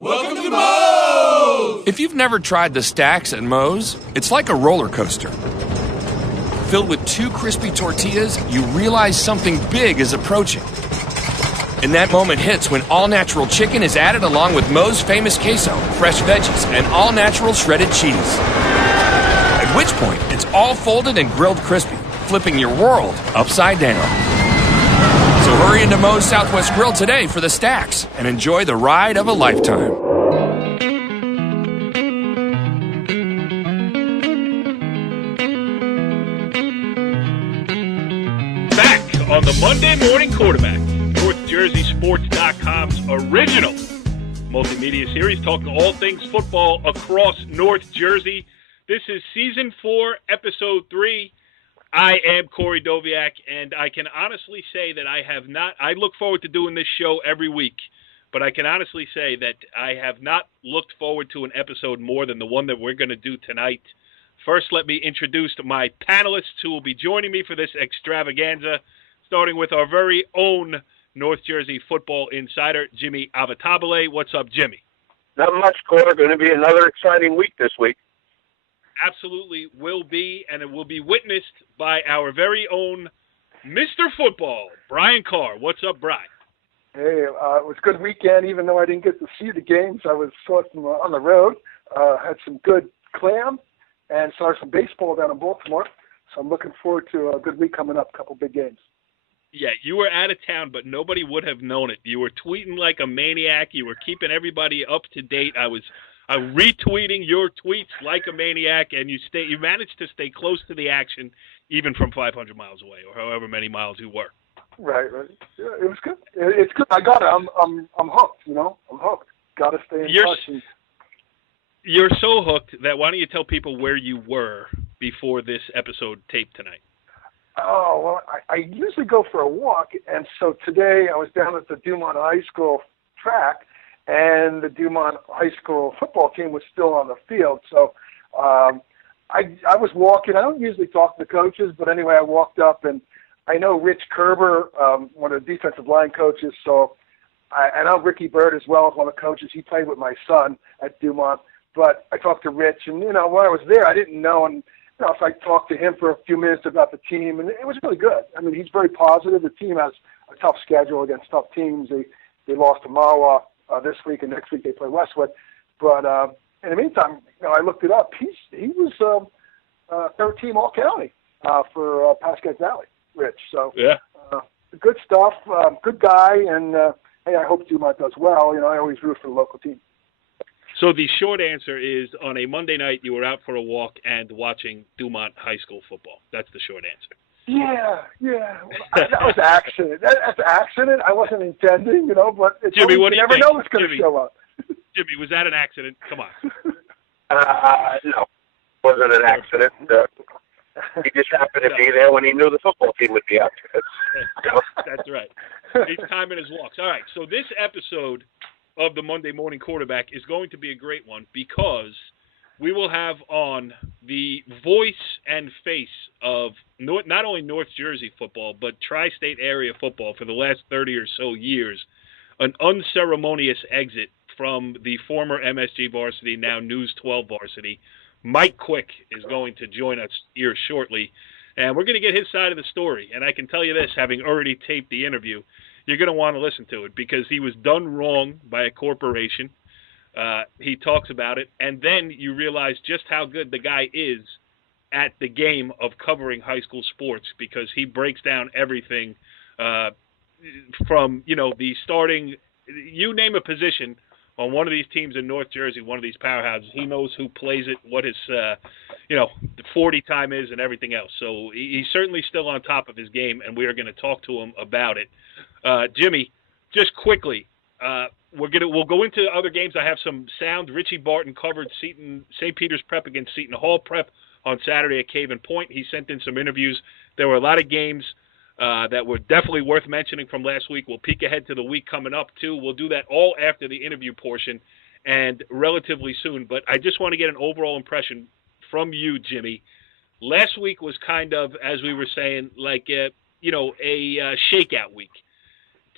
Welcome to Moe's! If you've never tried the stacks at Moe's, it's like a roller coaster. Filled with 2 crispy tortillas, you realize something big is approaching. And that moment hits when all-natural chicken is added along with Moe's famous queso, fresh veggies, and all-natural shredded cheese. At which point, it's all folded and grilled crispy, flipping your world upside down. So hurry into Moe's Southwest Grill today for the stacks and enjoy the ride of a lifetime. Back on the Monday Morning Quarterback, NorthJerseySports.com's original multimedia series, talking all things football across North Jersey. This is Season 4, Episode 3. I am Corey Doviak, and I can honestly say that I look forward to doing this show every week, but I can honestly say that I have not looked forward to an episode more than the one that we're going to do tonight. First, let me introduce my panelists who will be joining me for this extravaganza, starting with our very own North Jersey football insider, Jimmy Avatabile. What's up, Jimmy? Not much, Corey. Going to be another exciting week this week. Absolutely will be, and it will be witnessed by our very own Mr. Football, Brian Carr. What's up, Brian? Hey, it was a good weekend, even though I didn't get to see the games. I was on the road, had some good clam, and saw some baseball down in Baltimore. So I'm looking forward to a good week coming up, a couple big games. Yeah, you were out of town, but nobody would have known it. You were tweeting like a maniac. You were keeping everybody up to date. I was retweeting your tweets like a maniac, and you managed to stay close to the action, even from 500 miles away, or however many miles you were. Right. Yeah, it was good. It's good. I got it. I'm hooked. I'm hooked. Got to stay in touch. You're so hooked that why don't you tell people where you were before this episode taped tonight? Oh, well, I usually go for a walk, and so today I was down at the Dumont High School track, and the Dumont High School football team was still on the field. So I was walking. I don't usually talk to the coaches, but anyway, I walked up, and I know Rich Kerber, one of the defensive line coaches, so I know Ricky Bird as well as one of the coaches. He played with my son at Dumont. But I talked to Rich, and, when I was there, I didn't know, and so I talked to him for a few minutes about the team, and it was really good. I mean, he's very positive. The team has a tough schedule against tough teams. They lost to Mawa this week, and next week they play Westwood. But in the meantime, I looked it up. He was third team All-County for Pascack Valley, Rich. So yeah, good stuff. Good guy, and hey, I hope Dumont does well. I always root for the local team. So the short answer is, on a Monday night, you were out for a walk and watching Dumont High School football. That's the short answer. Yeah. That was an accident. That's an accident. I wasn't intending, but it's Jimmy, what do you never know what's going to show up. Jimmy, was that an accident? Come on. No, it wasn't an accident. He just happened to be there when he knew the football team would be out. That's right. He's timing his walks. All right, so this episode of the Monday Morning Quarterback is going to be a great one because we will have on the voice and face of not only North Jersey football, but tri-state area football for the last 30 or so years, an unceremonious exit from the former MSG Varsity, now News12 Varsity. Mike Quick is going to join us here shortly, and we're going to get his side of the story. And I can tell you this, having already taped the interview, you're going to want to listen to it because he was done wrong by a corporation. He talks about it, and then you realize just how good the guy is at the game of covering high school sports because he breaks down everything from, the starting, you name a position on one of these teams in North Jersey, one of these powerhouses. He knows who plays it, what his, the 40 time is and everything else. So he's certainly still on top of his game, and we are going to talk to him about it. Jimmy, just quickly, we'll go into other games. I have some sound. Richie Barton covered St. Peter's Prep against Seton Hall Prep on Saturday at Cave and Point. He sent in some interviews. There were a lot of games that were definitely worth mentioning from last week. We'll peek ahead to the week coming up, too. We'll do that all after the interview portion and relatively soon. But I just want to get an overall impression from you, Jimmy. Last week was kind of, as we were saying, like, a shakeout week.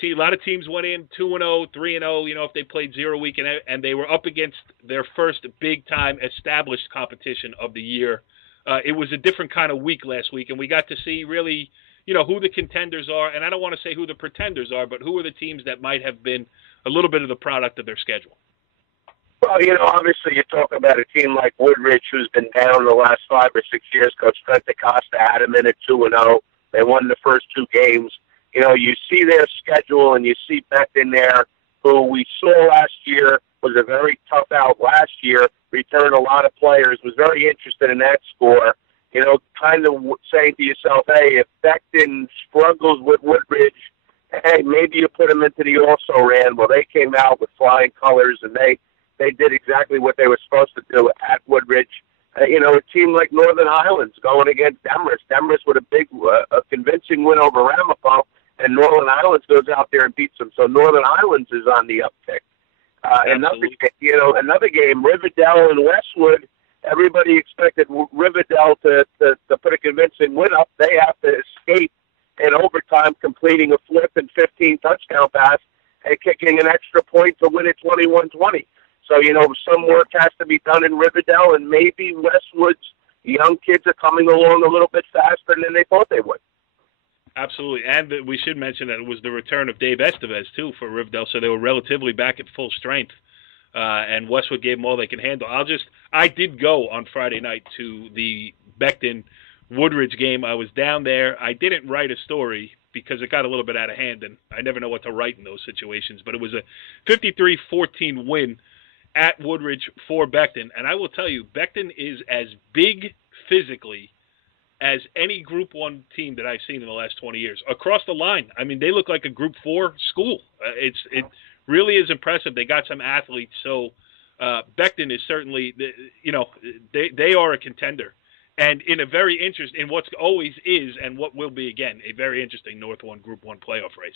a lot of teams went in 2-0, 3-0. You know, if they played 0 week, and they were up against their first big-time established competition of the year. It was a different kind of week last week, and we got to see really, you know, who the contenders are. And I don't want to say who the pretenders are, but who are the teams that might have been a little bit of the product of their schedule. Well, you know, obviously you talk about a team like Woodridge, who's been down the last 5 or 6 years. Coach Trent DeCosta had them in at 2-0. They won the first 2 games. You know, you see their schedule, and you see Becton there, who we saw last year was a very tough out last year, returned a lot of players, was very interested in that score. You know, kind of saying to yourself, hey, if Becton struggles with Woodridge, hey, maybe you put them into the also-ran. Well, they came out with flying colors, and they did exactly what they were supposed to do at Woodridge. You know, a team like Northern Highlands going against Demorest. Demorest with a convincing win over Ramapo, and Northern Highlands goes out there and beats them. So Northern Highlands is on the uptick. Another game, Riverdale and Westwood. Everybody expected Riverdale to put a convincing win up. They have to escape in overtime, completing a 4th and 15 touchdown pass and kicking an extra point to win it 21-20. So, you know, some work has to be done in Riverdale, and maybe Westwood's young kids are coming along a little bit faster than they thought they would. Absolutely, and we should mention that it was the return of Dave Estevez, too, for Riverdale, so they were relatively back at full strength, and Westwood gave them all they can handle. I did go on Friday night to the Becton-Woodridge game. I was down there. I didn't write a story because it got a little bit out of hand, and I never know what to write in those situations, but it was a 53-14 win at Woodridge for Becton, and I will tell you, Becton is as big physically as any Group 1 team that I've seen in the last 20 years. Across the line, I mean, they look like a Group 4 school. It really is impressive. They got some athletes, so Becton is certainly, you know, they are a contender. And in a very interesting, in what's always is and what will be, again, a very interesting North 1 Group 1 playoff race.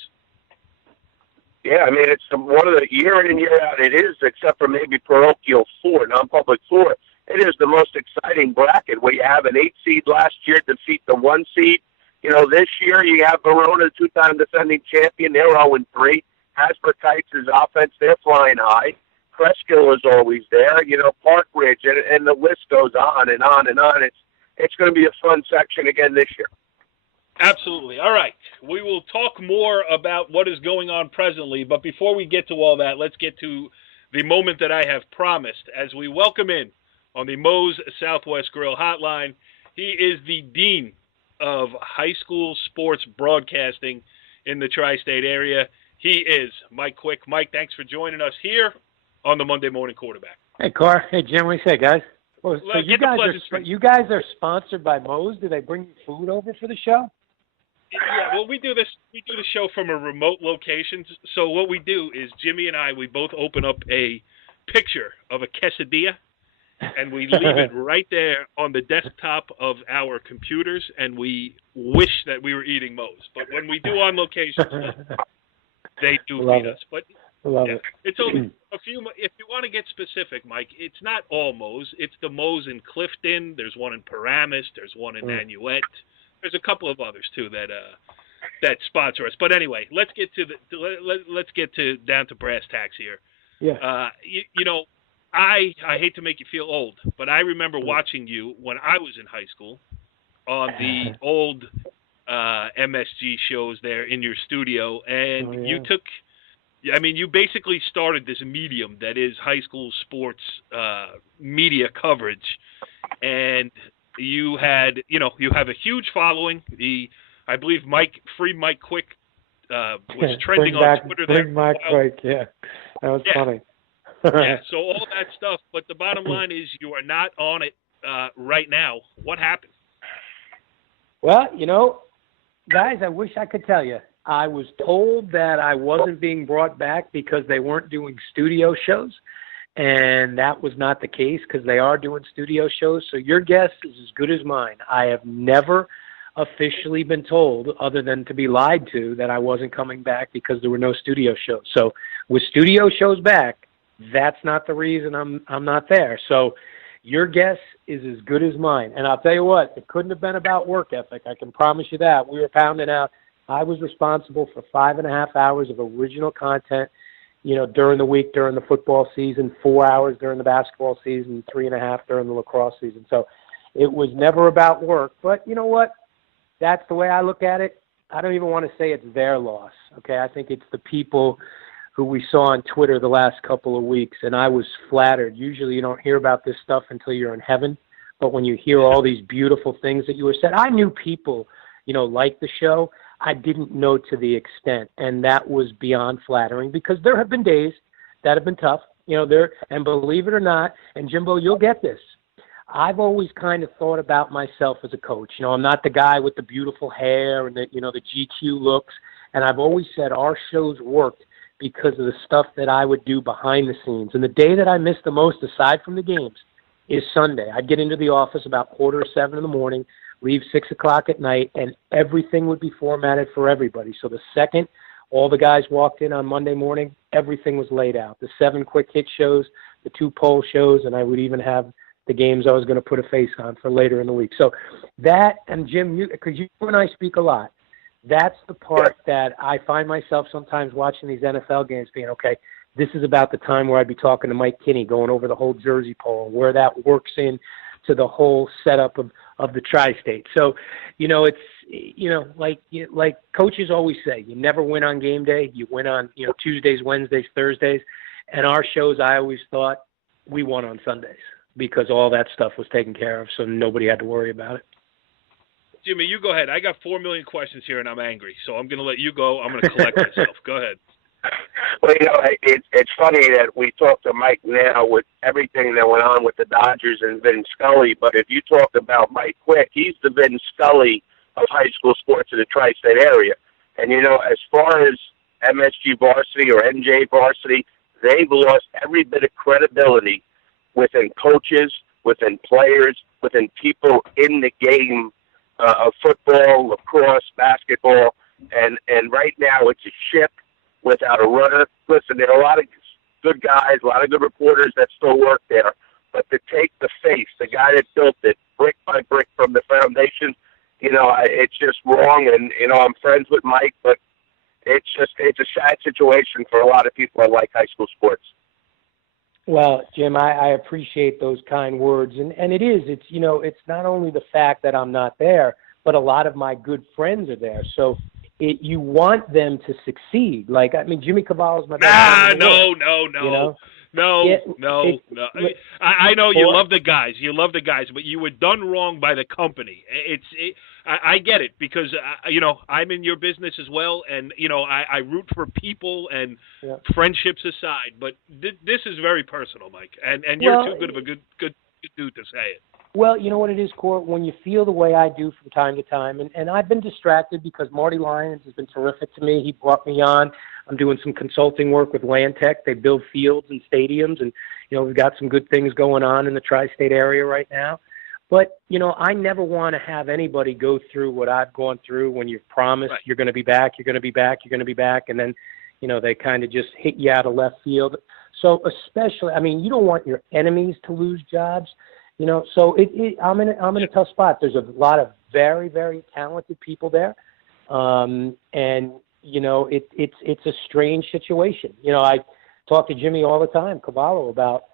Yeah, I mean, it's one of the year in and year out. It is, except for maybe parochial 4, non-public 4. It is the most exciting bracket where you have an 8 seed last year defeat the 1 seed. You know, this year you have Verona, 2-time defending champion. They're 0-3. Hasbro Kites' offense, they're flying high. Cresskill is always there. You know, Park Ridge, and the list goes on and on and on. It's going to be a fun section again this year. Absolutely. All right. We will talk more about what is going on presently, but before we get to all that, let's get to the moment that I have promised as we welcome in on the Moe's Southwest Grill Hotline. He is the Dean of High School Sports Broadcasting in the tri-state area. He is Mike Quick. Mike, thanks for joining us here on the Monday Morning Quarterback. Hey, Car. Hey, Jim. What do you say, guys? Well, so you guys are sponsored by Moe's. Do they bring you food over for the show? Yeah, well, we do the show from a remote location. So what we do is Jimmy and I, we both open up a picture of a quesadilla, and we leave it right there on the desktop of our computers, and we wish that we were eating Moe's. But when we do on location, they do feed us. But yeah, it's only a few. If you want to get specific, Mike, it's not all Moe's. It's the Moe's in Clifton. There's one in Paramus. There's one in Nanuet. There's a couple of others too that sponsor us. But anyway, let's get to down to brass tacks here. Yeah. You know, I hate to make you feel old, but I remember watching you when I was in high school on the old MSG shows there in your studio, and you basically started this medium that is high school sports media coverage, and you have a huge following. I believe Mike Quick was trending on Twitter there. Bring Mike Quick, yeah. That was funny. Yeah, so all that stuff. But the bottom line is you are not on it right now. What happened? Well, you know, guys, I wish I could tell you. I was told that I wasn't being brought back because they weren't doing studio shows. And that was not the case because they are doing studio shows. So your guess is as good as mine. I have never officially been told, other than to be lied to, that I wasn't coming back because there were no studio shows. So with studio shows back, that's not the reason I'm not there. So your guess is as good as mine. And I'll tell you what, it couldn't have been about work ethic. I can promise you that. We were pounding out I was responsible for 5.5 hours of original content, during the week, during the football season, 4 hours during the basketball season, 3.5 during the lacrosse season. So it was never about work. But you know what? That's the way I look at it. I don't even want to say it's their loss. Okay, I think it's the people who we saw on Twitter the last couple of weeks, and I was flattered. Usually you don't hear about this stuff until you're in heaven, but when you hear all these beautiful things that you were said, I knew people, liked the show. I didn't know to the extent, and that was beyond flattering because there have been days that have been tough, and believe it or not, and Jimbo, you'll get this. I've always kind of thought about myself as a coach. I'm not the guy with the beautiful hair and the GQ looks, and I've always said our shows worked because of the stuff that I would do behind the scenes. And the day that I miss the most, aside from the games, is Sunday. I'd get into the office about 6:45 in the morning, leave 6 o'clock at night, and everything would be formatted for everybody. So the second all the guys walked in on Monday morning, everything was laid out. The 7 quick hit shows, the 2 poll shows, and I would even have the games I was going to put a face on for later in the week. So that, and Jim, because you and I speak a lot, that's the part that I find myself sometimes watching these NFL games being, okay, this is about the time where I'd be talking to Mike Kinney, going over the whole jersey poll, where that works in to the whole setup of the tri-state. So, it's, like coaches always say, you never win on game day. You win on, Tuesdays, Wednesdays, Thursdays. And our shows, I always thought we won on Sundays because all that stuff was taken care of, so nobody had to worry about it. Jimmy, you go ahead. I got 4 million questions here, and I'm angry, so I'm going to let you go. I'm going to collect myself. Go ahead. Well, it's funny that we talked to Mike now with everything that went on with the Dodgers and Vin Scully, but if you talk about Mike Quick, he's the Vin Scully of high school sports in the tri-state area. And, as far as MSG Varsity or NJ Varsity, they've lost every bit of credibility within coaches, within players, within people in the game of football, lacrosse, basketball, and right now it's a ship without a rudder. Listen, there are a lot of good guys, a lot of good reporters that still work there, but to take the face, the guy that built it brick by brick from the foundation, it's just wrong. And I'm friends with Mike, but it's a sad situation for a lot of people that like high school sports. Well, Jim, I appreciate those kind words. And it's not only the fact that I'm not there, but a lot of my good friends are there. So you want them to succeed. Jimmy Cavallo's my best friend. No. I know you love the guys. You love the guys, but you were done wrong by the company. I get it because, I'm in your business as well, and, I root for people and friendships aside, but this is very personal, Mike, and you're too good of a good dude to say it. Well, you know what it is, Court? When you feel the way I do from time to time, and I've been distracted because Marty Lyons has been terrific to me. He brought me on. I'm doing some consulting work with Land Tech. They build fields and stadiums, and, we've got some good things going on in the tri-state area right now. But, I never want to have anybody go through what I've gone through when you've promised you're going to be back, you're going to be back, you're going to be back, and then, they kind of just hit you out of left field. So especially, you don't want your enemies to lose jobs. So I'm in a tough spot. There's a lot of very, very talented people there, and it's a strange situation. I talk to Jimmy all the time, Cavallo, about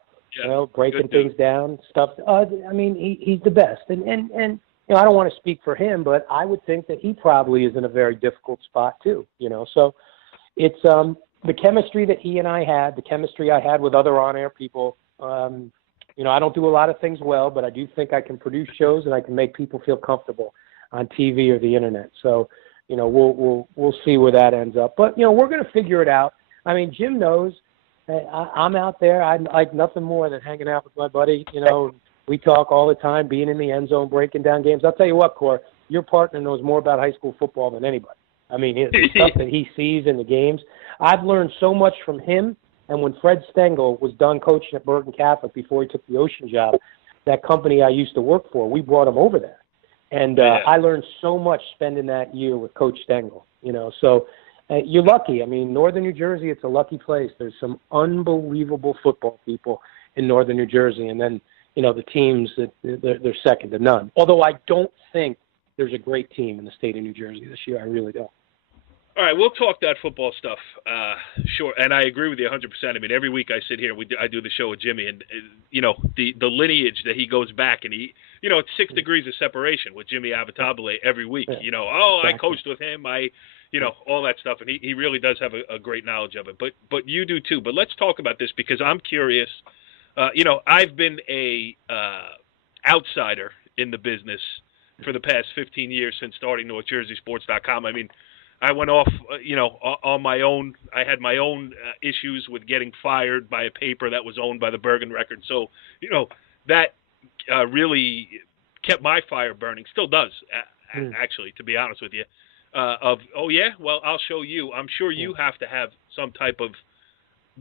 breaking things down, stuff. He's the best, and I don't want to speak for him, but I would think that he probably is in a very difficult spot too. So it's the chemistry that he and I had, the chemistry I had with other on-air people. I don't do a lot of things well, but I do think I can produce shows and I can make people feel comfortable on TV or the internet. So, we'll see where that ends up. But, we're going to figure it out. Jim knows I'm out there. I like nothing more than hanging out with my buddy. We talk all the time, being in the end zone, breaking down games. I'll tell you what, Cor, your partner knows more about high school football than anybody. The stuff that he sees in the games. I've learned so much from him. And when Fred Stengel was done coaching at Bergen Catholic before he took the Ocean job, that company I used to work for, we brought him over there. And I learned so much spending that year with Coach Stengel, So you're lucky. Northern New Jersey, it's a lucky place. There's some unbelievable football people in Northern New Jersey. And then, the teams, they're second to none. Although I don't think there's a great team in the state of New Jersey this year. I really don't. All right, we'll talk that football stuff. Sure, and I agree with you 100%. I mean, every week I sit here, I do the show with Jimmy, and the lineage that he goes back, and it's 6 degrees of separation with Jimmy Avatabile every week. I coached with him, all that stuff, and he really does have a great knowledge of it. But you do too. But let's talk about this because I'm curious. I've been a outsider in the business for the past 15 years since starting NorthJerseySports.com. I mean, I went off, on my own. I had my own issues with getting fired by a paper that was owned by the Bergen Record. So, that really kept my fire burning. Still does, actually, to be honest with you. Well, I'll show you. I'm sure you have to have some type of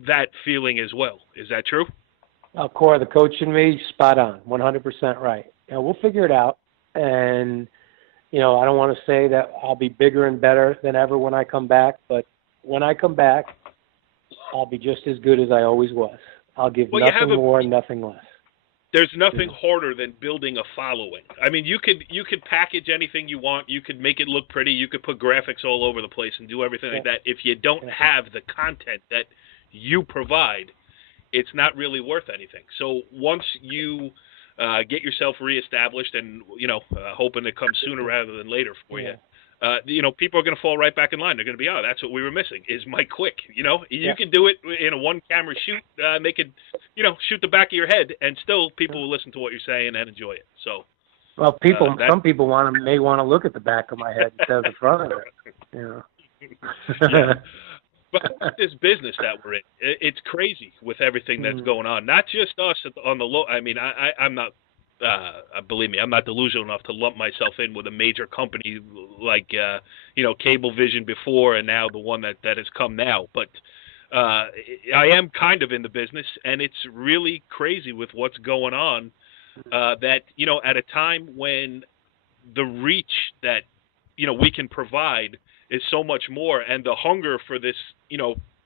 that feeling as well. Is that true? Cora, the coach in me, spot on, 100% right. We'll figure it out. And I don't want to say that I'll be bigger and better than ever when I come back, but when I come back, I'll be just as good as I always was. I'll give nothing more and nothing less. There's nothing harder than building a following. I mean, you could package anything you want. You could make it look pretty. You could put graphics all over the place and do everything like that. If you don't have the content that you provide, it's not really worth anything. So once you get yourself reestablished and, hoping it comes sooner rather than later for you. People are going to fall right back in line. They're going to be, that's what we were missing is Mike Quick. You can do it in a one-camera shoot, make it, shoot the back of your head, and still people will listen to what you're saying and enjoy it. So, well, some people may want to look at the back of my head instead of the front of it. Yeah. But this business that we're in, it's crazy with everything that's going on. Not just us on the low. I mean, I'm not. Believe me, I'm not delusional enough to lump myself in with a major company like Cablevision before, and now the one that has come now. But I am kind of in the business, and it's really crazy with what's going on. That at a time when the reach that we can provide is so much more, and the hunger for this,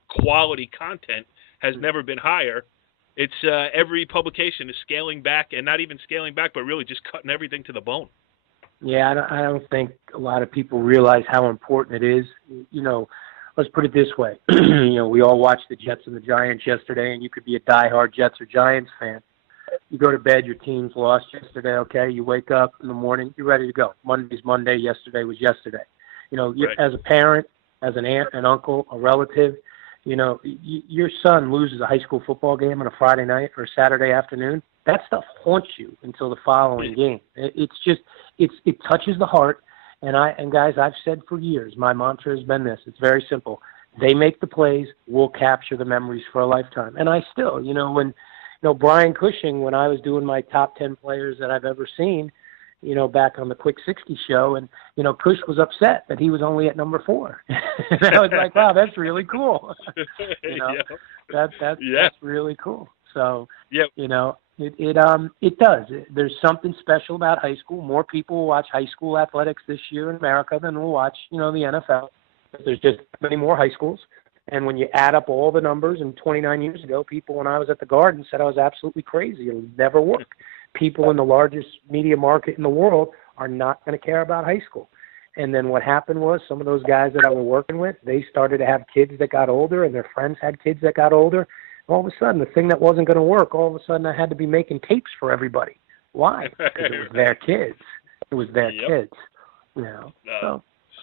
quality content has never been higher. It's every publication is scaling back, and not even scaling back, but really just cutting everything to the bone. Yeah, I don't think a lot of people realize how important it is. Let's put it this way. We all watched the Jets and the Giants yesterday, and you could be a diehard Jets or Giants fan. You go to bed, your team's lost yesterday, okay? You wake up in the morning, you're ready to go. Monday's Monday, yesterday was yesterday. Right. As a parent, as an aunt, an uncle, a relative, your son loses a high school football game on a Friday night or a Saturday afternoon. That stuff haunts you until the following game. It touches the heart. And guys, I've said for years, my mantra has been this. It's very simple. They make the plays, we'll capture the memories for a lifetime. And I still, when Brian Cushing, when I was doing my top 10 players that I've ever seen, back on the Quick 60 show, and, Cush was upset that he was only at number 4. And I was like, wow, that's really cool. That's really cool. So, it does. There's something special about high school. More people will watch high school athletics this year in America than will watch, the NFL. There's just many more high schools. And when you add up all the numbers, and 29 years ago, people, when I was at the Garden, said I was absolutely crazy. It would never work. People in the largest media market in the world are not going to care about high school. And then what happened was some of those guys that I was working with, they started to have kids that got older, and their friends had kids that got older. All of a sudden, the thing that wasn't going to work, all of a sudden I had to be making tapes for everybody. Why? Because it was their kids. It was their kids.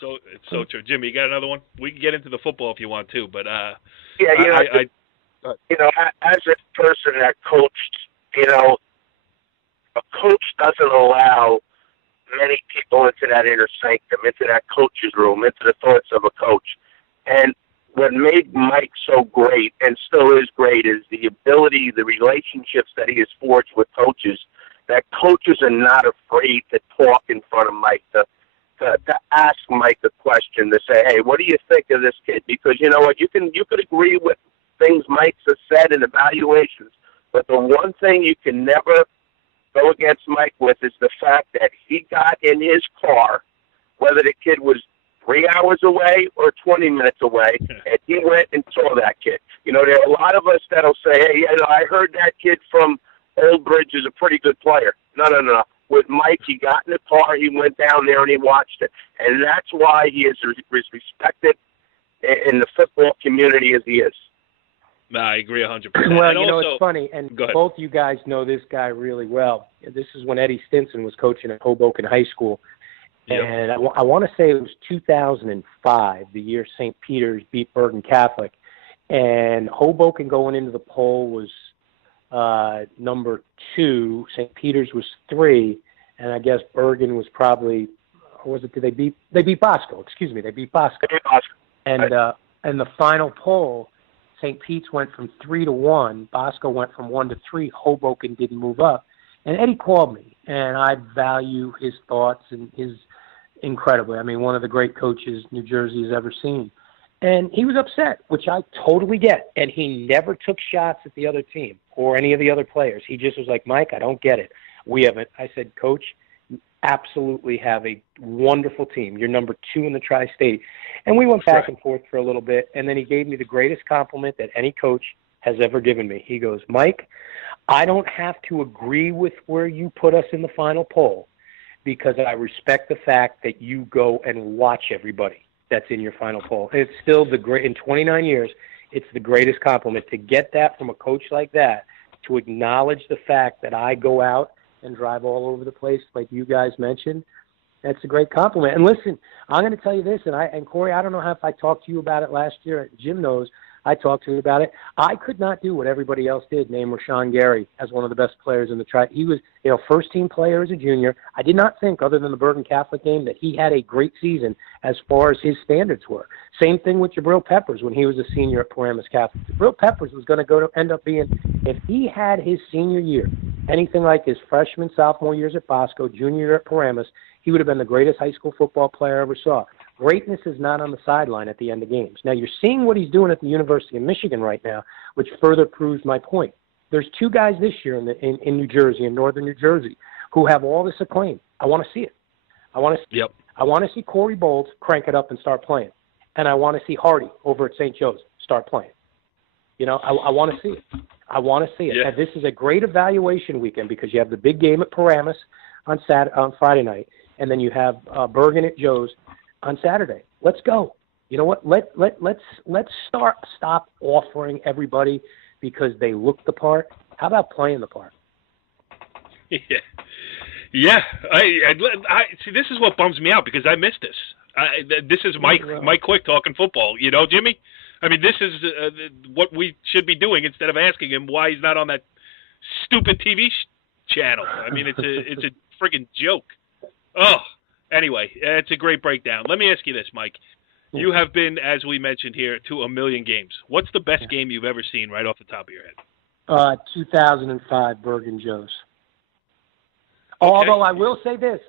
So it's so true. Jimmy, you got another one? We can get into the football if you want to, but as a person that coached, a coach doesn't allow many people into that inner sanctum, into that coach's room, into the thoughts of a coach. And what made Mike so great, and still is great, is the ability, the relationships that he has forged with coaches, that coaches are not afraid to talk in front of Mike, to ask Mike a question, to say, hey, what do you think of this kid? Because you know what, you could agree with things Mike has said in evaluations, but the one thing you can never go against Mike with is the fact that he got in his car, whether the kid was 3 hours away or 20 minutes away, and he went and saw that kid. There are a lot of us that'll say, hey, I heard that kid from Old Bridge is a pretty good player. No. With Mike, he got in the car, he went down there, and he watched it. And that's why he is respected in the football community as he is. No, I agree 100%. Well, and you know, also, it's funny, and both you guys know this guy really well. This is when Eddie Stinson was coaching at Hoboken High School. Yep. And I want to say it was 2005, the year St. Peter's beat Bergen Catholic. And Hoboken going into the poll was number 2. St. Peter's was 3. And I guess Bergen was probably, or was it, they beat Bosco. Excuse me, they beat Bosco. And the final poll, St. Pete's went from 3 to 1. Bosco went from 1 to 3. Hoboken didn't move up. And Eddie called me, and I value his thoughts and his incredibly. I mean, one of the great coaches New Jersey has ever seen. And he was upset, which I totally get. And he never took shots at the other team or any of the other players. He just was like, Mike, I don't get it. We haven't. I said, Coach, you absolutely have a wonderful team. You're number 2 in the tri-state. And we went back and forth for a little bit. And then he gave me the greatest compliment that any coach has ever given me. He goes, Mike, I don't have to agree with where you put us in the final poll, because I respect the fact that you go and watch everybody that's in your final poll. And it's still in 29 years, it's the greatest compliment to get that from a coach like that, to acknowledge the fact that I go out and drive all over the place like you guys mentioned. That's a great compliment. And listen, I'm going to tell you this, and Corey, I don't know if I talked to you about it last year. Jim knows I talked to him about it. I could not do what everybody else did, name Rashawn Gary as one of the best players in the tri. He was, first-team player as a junior. I did not think, other than the Bergen Catholic game, that he had a great season as far as his standards were. Same thing with Jabril Peppers when he was a senior at Paramus Catholic. Jabril Peppers was going to end up being, if he had his senior year, anything like his freshman, sophomore years at Bosco, junior year at Paramus, he would have been the greatest high school football player I ever saw. Greatness is not on the sideline at the end of games. Now, you're seeing what he's doing at the University of Michigan right now, which further proves my point. There's 2 guys this year in New Jersey, in northern New Jersey, who have all this acclaim. I want to see it. I want to see Corey Bowles crank it up and start playing. And I want to see Hardy over at St. Joe's start playing. I want to see it. I want to see it. Yeah. And this is a great evaluation weekend because you have the big game at Paramus on Friday night, and then you have Bergen at Joe's on Saturday. Let's go. You know what? Let's stop offering everybody because they look the part. How about playing the part? Yeah. I see. This is what bums me out because I missed this. This is Mike Quick talking football. Jimmy. I mean, this is what we should be doing instead of asking him why he's not on that stupid TV channel. I mean, it's a friggin' joke. Oh. Anyway, it's a great breakdown. Let me ask you this, Mike. You have been, as we mentioned here, to a million games. What's the best game you've ever seen right off the top of your head? 2005 Bergen Joe's. Okay. Although I will say this,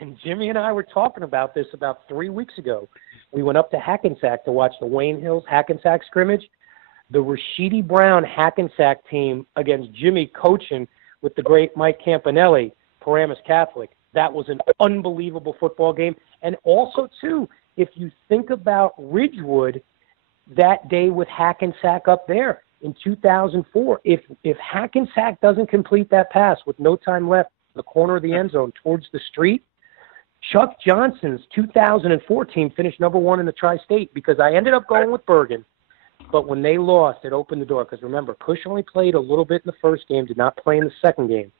and Jimmy and I were talking about this about 3 weeks ago. We went up to Hackensack to watch the Wayne Hills Hackensack scrimmage. The Rashidi Brown Hackensack team against Jimmy coaching with the great Mike Campanile, Paramus Catholic. That was an unbelievable football game. And also, too, if you think about Ridgewood that day with Hackensack up there in 2004, if Hackensack doesn't complete that pass with no time left in the corner of the end zone towards the street, Chuck Johnson's 2004 team finished number 1 in the tri-state because I ended up going with Bergen. But when they lost, it opened the door. Because remember, Cush only played a little bit in the first game, did not play in the second game.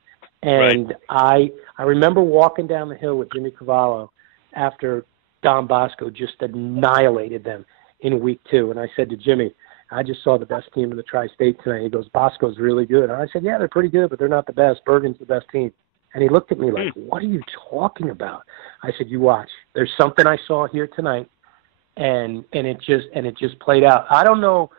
And right. I remember walking down the hill with Jimmy Cavallo after Don Bosco just annihilated them in week 2. And I said to Jimmy, I just saw the best team in the tri-state tonight. He goes, Bosco's really good. And I said, yeah, they're pretty good, but they're not the best. Bergen's the best team. And he looked at me like, what are you talking about? I said, you watch. There's something I saw here tonight, and it just played out. I don't know.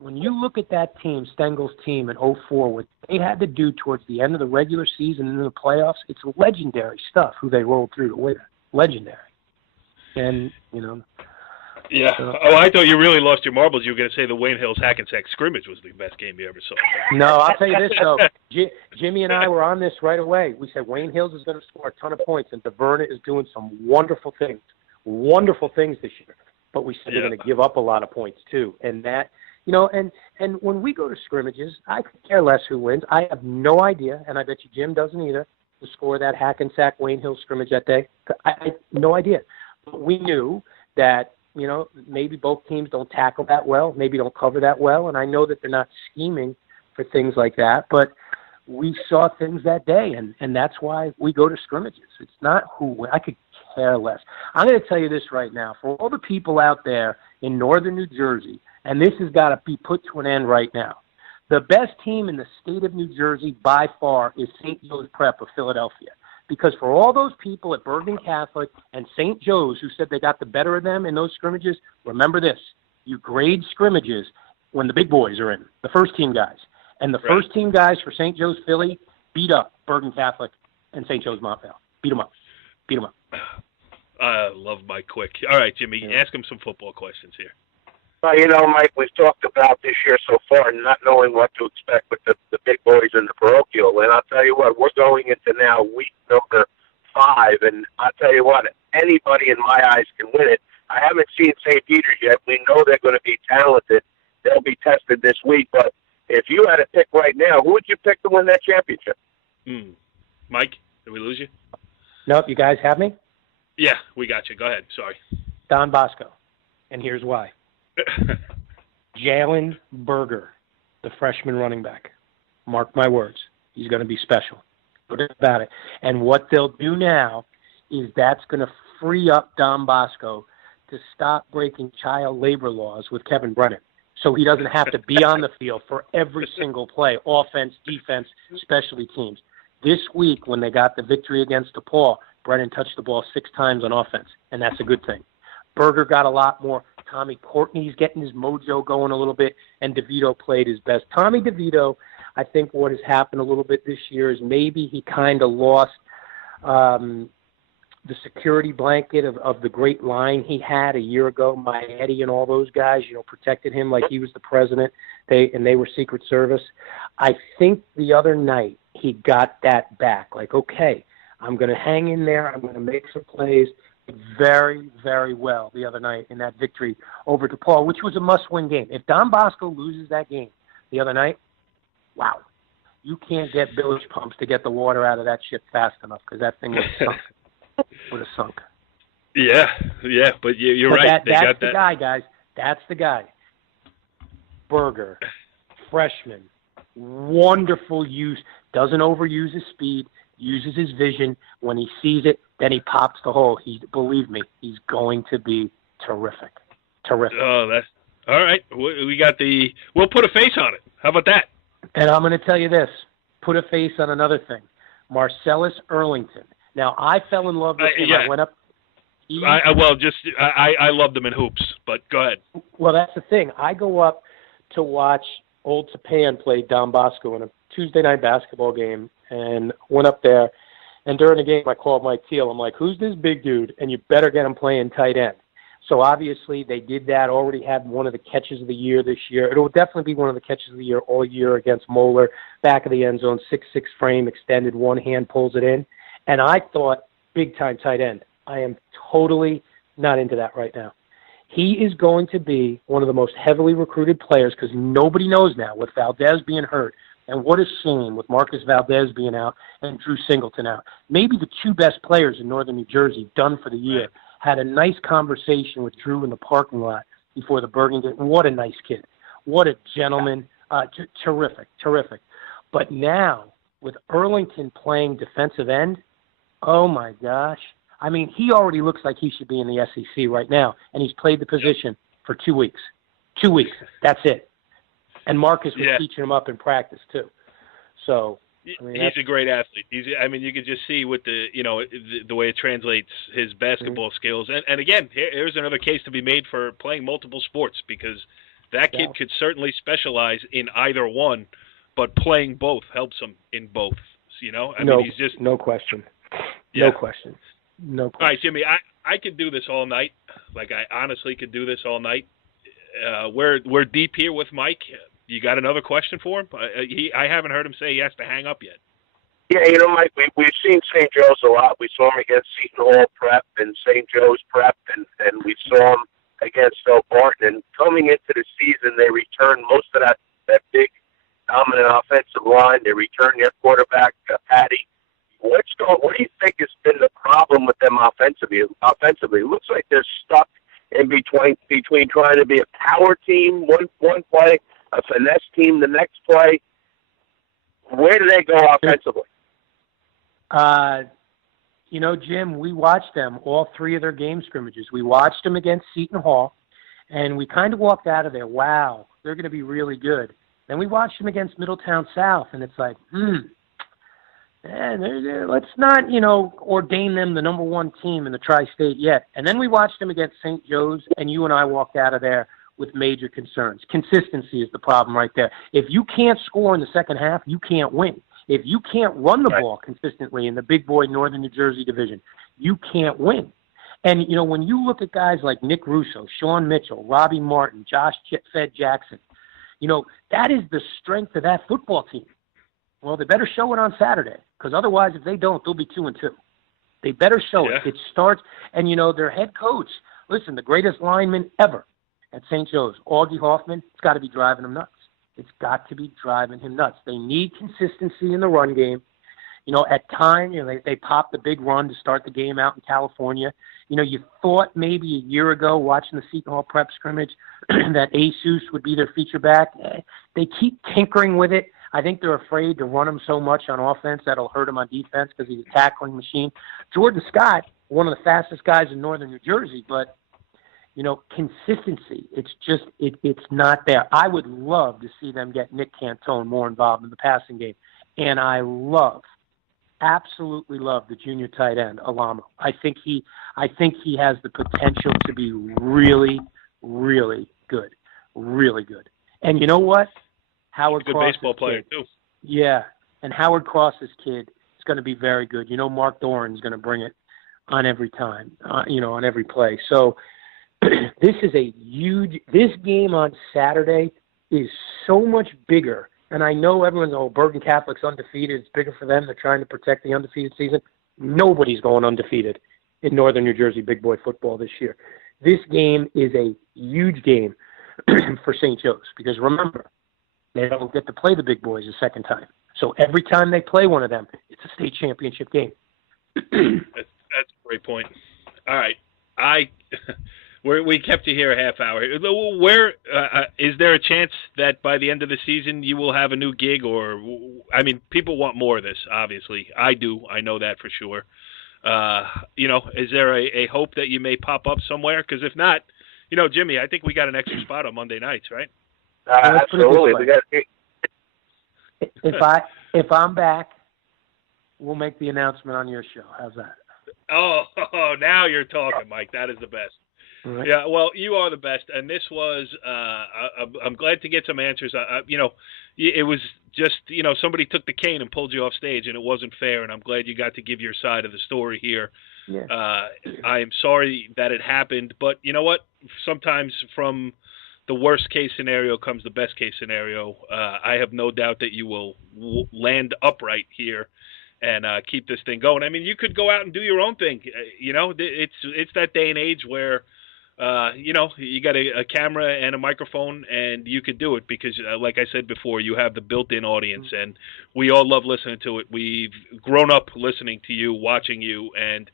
When you look at that team, Stengel's team in 2004, what they had to do towards the end of the regular season and in the playoffs, it's legendary stuff who they rolled through to win. Legendary. And, Yeah. Oh, I thought you really lost your marbles. You were going to say the Wayne Hills Hackensack scrimmage was the best game you ever saw. No, I'll tell you this, though. Jimmy and I were on this right away. We said Wayne Hills is going to score a ton of points, and DeVerna is doing some wonderful things this year. But we said they're going to give up a lot of points, too. And that, and when we go to scrimmages, I could care less who wins. I have no idea, and I bet you Jim doesn't either, to score that Hackensack Wayne Hills scrimmage that day. I no idea. But we knew that, you know, maybe both teams don't tackle that well, maybe don't cover that well, and I know that they're not scheming for things like that, but we saw things that day, and that's why we go to scrimmages. It's not who – I could care less. I'm going to tell you this right now. For all the people out there in northern New Jersey, and this has got to be put to an end right now, the best team in the state of New Jersey by far is St. Joe's Prep of Philadelphia. Because for all those people at Bergen Catholic and St. Joe's who said they got the better of them in those scrimmages, remember this. You grade scrimmages when the big boys are in, the first-team guys. And the first-team guys for St. Joe's Philly beat up Bergen Catholic and St. Joe's Montvale. Beat them up. I love Mike Quick. All right, Jimmy, ask him some football questions here. Well, you know, Mike, we've talked about this year so far not knowing what to expect with the big boys in the parochial. And I'll tell you what, we're going into now week number 5. And I'll tell you what, anybody in my eyes can win it. I haven't seen St. Peter's yet. We know they're going to be talented. They'll be tested this week. But if you had to pick right now, who would you pick to win that championship? Mike, did we lose you? Nope, you guys have me? Yeah, we got you. Go ahead. Sorry. Don Bosco. And here's why. Jalen Berger, the freshman running back. Mark my words. He's going to be special. No doubt about it. And what they'll do now is that's going to free up Don Bosco to stop breaking child labor laws with Kevin Brennan. So he doesn't have to be on the field for every single play, offense, defense, specialty teams. This week, when they got the victory against DePaul, Brennan touched the ball 6 times on offense, and that's a good thing. Berger got a lot more. Tommy Courtney's getting his mojo going a little bit, and DeVito played his best. Tommy DeVito, I think what has happened a little bit this year is maybe he kind of lost the security blanket of the great line he had a year ago. My Eddie and all those guys, you know, protected him like he was the president. They were Secret Service. I think the other night he got that back. Like, okay, I'm going to hang in there. I'm going to make some plays. Very, very well the other night in that victory over DePaul, which was a must-win game. If Don Bosco loses that game the other night, wow, you can't get bilge pumps to get the water out of that ship fast enough because that thing was sunk. Would have sunk. Yeah, but you're right. That's the guy, guys. That's the guy. Berger, freshman, wonderful use, doesn't overuse his speed, uses his vision. When he sees it, then he pops the hole. Believe me, he's going to be terrific. Terrific. Oh, that's all right. We'll put a face on it. How about that? And I'm going to tell you this. Put a face on another thing. Marcellus Earlington. Now, I fell in love with him. Yeah. I went up. I loved him in hoops, but go ahead. Well, that's the thing. I go up to watch Old Tapan play Don Bosco in a Tuesday night basketball game, and went up there. And during the game, I called Mike Teal. I'm like, who's this big dude? And you better get him playing tight end. So obviously they did that, already had one of the catches of the year this year. It will definitely be one of the catches of the year all year against Moeller. Back of the end zone, 6'6" frame, extended, one hand pulls it in. And I thought, big-time tight end. I am totally not into that right now. He is going to be one of the most heavily recruited players because nobody knows now with Valdez being hurt. And what a shame with Marcus Valdez being out and Drew Singleton out. Maybe the 2 best players in northern New Jersey done for the year. Had a nice conversation with Drew in the parking lot before the Bergen game. What a nice kid. What a gentleman. Terrific. But now, with Earlington playing defensive end, oh, my gosh. I mean, he already looks like he should be in the SEC right now, and he's played the position for 2 weeks. 2 weeks. That's it. And Marcus was teaching him up in practice, too. So, I mean, he's a great athlete. You could just see with the way it translates his basketball skills. And again, here's another case to be made for playing multiple sports because that kid could certainly specialize in either one, but playing both helps him in both. He's just no question. Yeah. No question. All right, Jimmy, I could do this all night. Like I honestly could do this all night. We're deep here with Mike. You got another question for him? I haven't heard him say he has to hang up yet. Yeah, Mike, we've seen St. Joe's a lot. We saw him against Seton Hall Prep and St. Joe's Prep, and we saw him against Phil Barton. And coming into the season, they returned most of that big, dominant offensive line. They returned their quarterback, Patty. What do you think has been the problem with them offensively? It looks like they're stuck in between trying to be a power team one play, a finesse team the next play? Where do they go offensively? Jim, we watched them, all three of their game scrimmages. We watched them against Seton Hall, and we kind of walked out of there, wow, they're going to be really good. Then we watched them against Middletown South, and it's like, let's not, ordain them the number one team in the tri-state yet. And then we watched them against St. Joe's, and you and I walked out of there with major concerns. Consistency is the problem right there. If you can't score in the second half, you can't win. If you can't run the ball consistently in the big boy Northern New Jersey division, you can't win. And, when you look at guys like Nick Russo, Sean Mitchell, Robbie Martin, Josh Fed Jackson, that is the strength of that football team. Well, they better show it on Saturday, because otherwise, if they don't, they'll be 2-2. They better show it. It starts, and their head coach, listen, the greatest lineman ever at St. Joe's, Augie Hoffman, it's got to be driving them nuts. It's got to be driving him nuts. They need consistency in the run game. At times, they popped the big run to start the game out in California. You thought maybe a year ago, watching the Seton Hall Prep scrimmage, that Asus would be their feature back. They keep tinkering with it. I think they're afraid to run him so much on offense that'll hurt him on defense because he's a tackling machine. Jordan Scott, one of the fastest guys in Northern New Jersey, but, consistency, it's just, it's not there. I would love to see them get Nick Cantone more involved in the passing game. And I absolutely love the junior tight end, Alamo. I think he has the potential to be really, really good. Really good. And you know what? Howard Good Cross's baseball player, kid. too. Yeah, and Howard Cross's kid is going to be very good. Mark Doran's going to bring it on every time, on every play. So this game on Saturday is so much bigger. And I know everyone's, Bergen Catholic's undefeated. It's bigger for them. They're trying to protect the undefeated season. Nobody's going undefeated in Northern New Jersey big boy football this year. This game is a huge game for St. Joe's because remember, they don't get to play the big boys a second time. So every time they play one of them, it's a state championship game. That's a great point. All right. We kept you here a half hour. Where is there a chance that by the end of the season you will have a new gig? Or, people want more of this, obviously. I do. I know that for sure. Is there a hope that you may pop up somewhere? Because if not, Jimmy, I think we got an extra spot on Monday nights, right? Absolutely. If I'm back, we'll make the announcement on your show. How's that? Oh, now you're talking, Mike. That is the best. Right. Yeah, well, you are the best, and this was. I'm glad to get some answers. It was just somebody took the cane and pulled you off stage, and it wasn't fair. And I'm glad you got to give your side of the story here. Yeah. I am sorry that it happened, but you know what? Sometimes from the worst case scenario comes the best case scenario. I have no doubt that you will land upright here and keep this thing going. You could go out and do your own thing. It's that day and age where, you got a camera and a microphone and you could do it because, like I said before, you have the built-in audience and we all love listening to it. We've grown up listening to you, watching you, and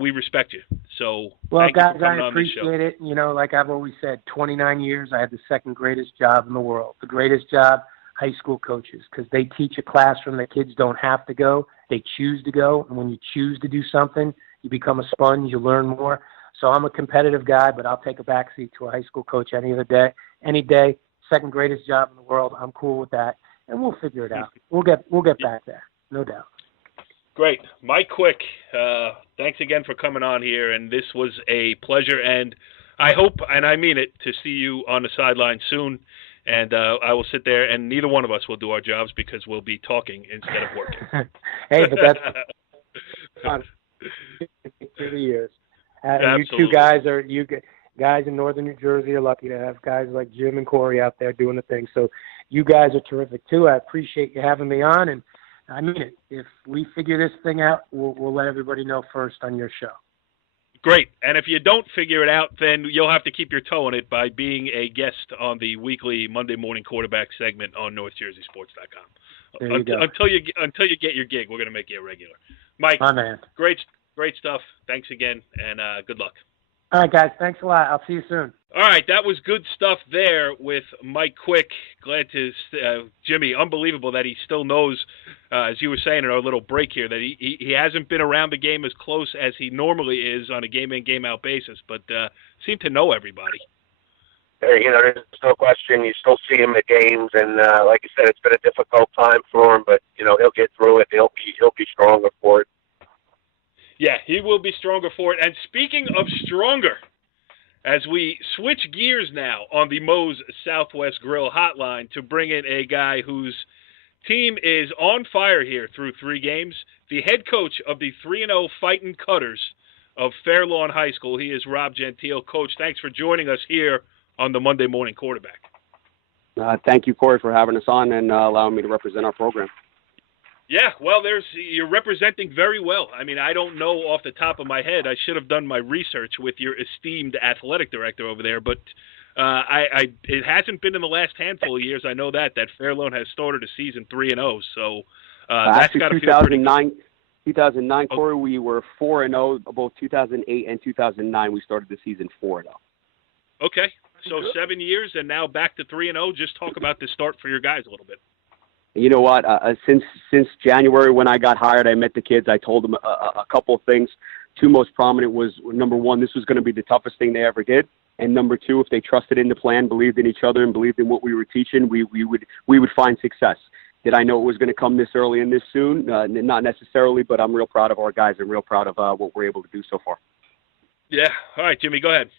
we respect you. So, well, guys, I appreciate it. Like I've always said, 29 years, I had the second greatest job in the world. The greatest job, high school coaches, because they teach a classroom that kids don't have to go. They choose to go. And when you choose to do something, you become a sponge, you learn more. So I'm a competitive guy, but I'll take a backseat to a high school coach any day. Second greatest job in the world. I'm cool with that. And we'll figure it out. We'll get back there. No doubt. Great. Mike Quick, thanks again for coming on here, and this was a pleasure, and I hope, and I mean it, to see you on the sideline soon, and I will sit there, and neither one of us will do our jobs because we'll be talking instead of working. Hey, but that's fun. 30 years. You two guys guys in Northern New Jersey are lucky to have guys like Jim and Corey out there doing the thing, so you guys are terrific, too. I appreciate you having me on, and I mean it. If we figure this thing out, we'll let everybody know first on your show. Great. And if you don't figure it out, then you'll have to keep your toe in it by being a guest on the weekly Monday morning quarterback segment on NorthJerseySports.com. There you go. Until you get your gig, we're going to make you a regular. Mike, my man. Great stuff. Thanks again, and good luck. All right, guys. Thanks a lot. I'll see you soon. All right, that was good stuff there with Mike Quick. Glad to, Jimmy, unbelievable that he still knows, as you were saying in our little break here, that he hasn't been around the game as close as he normally is on a game-in, game-out basis, but seemed to know everybody. There's no question. You still see him at games, and like I said, it's been a difficult time for him, but, he'll get through it. He'll be stronger for it. Yeah, he will be stronger for it. And speaking of stronger, as we switch gears now on the Moe's Southwest Grill hotline to bring in a guy whose team is on fire here through 3 games, the head coach of the 3-0 Fightin' Cutters of Fair Lawn High School. He is Rob Gentile. Coach, thanks for joining us here on the Monday Morning Quarterback. Thank you, Corey, for having us on and allowing me to represent our program. Yeah, well, you're representing very well. I mean, I don't know off the top of my head. I should have done my research with your esteemed athletic director over there, but it hasn't been in the last handful of years. I know that Fair Lawn has started a season 3-0, so that's got to feel pretty good. 2009, Corey, we were 4-0. Both 2008 and 2009, we started the season 4-0. Okay, so 7 years and now back to 3-0. Just talk about the start for your guys a little bit. You know what? Since January when I got hired, I met the kids. I told them a couple of things. 2 most prominent was, number 1, this was going to be the toughest thing they ever did. And number 2, if they trusted in the plan, believed in each other, and believed in what we were teaching, we would find success. Did I know it was going to come this early and this soon? Not necessarily, but I'm real proud of our guys and real proud of what we're able to do so far. Yeah. All right, Jimmy, go ahead.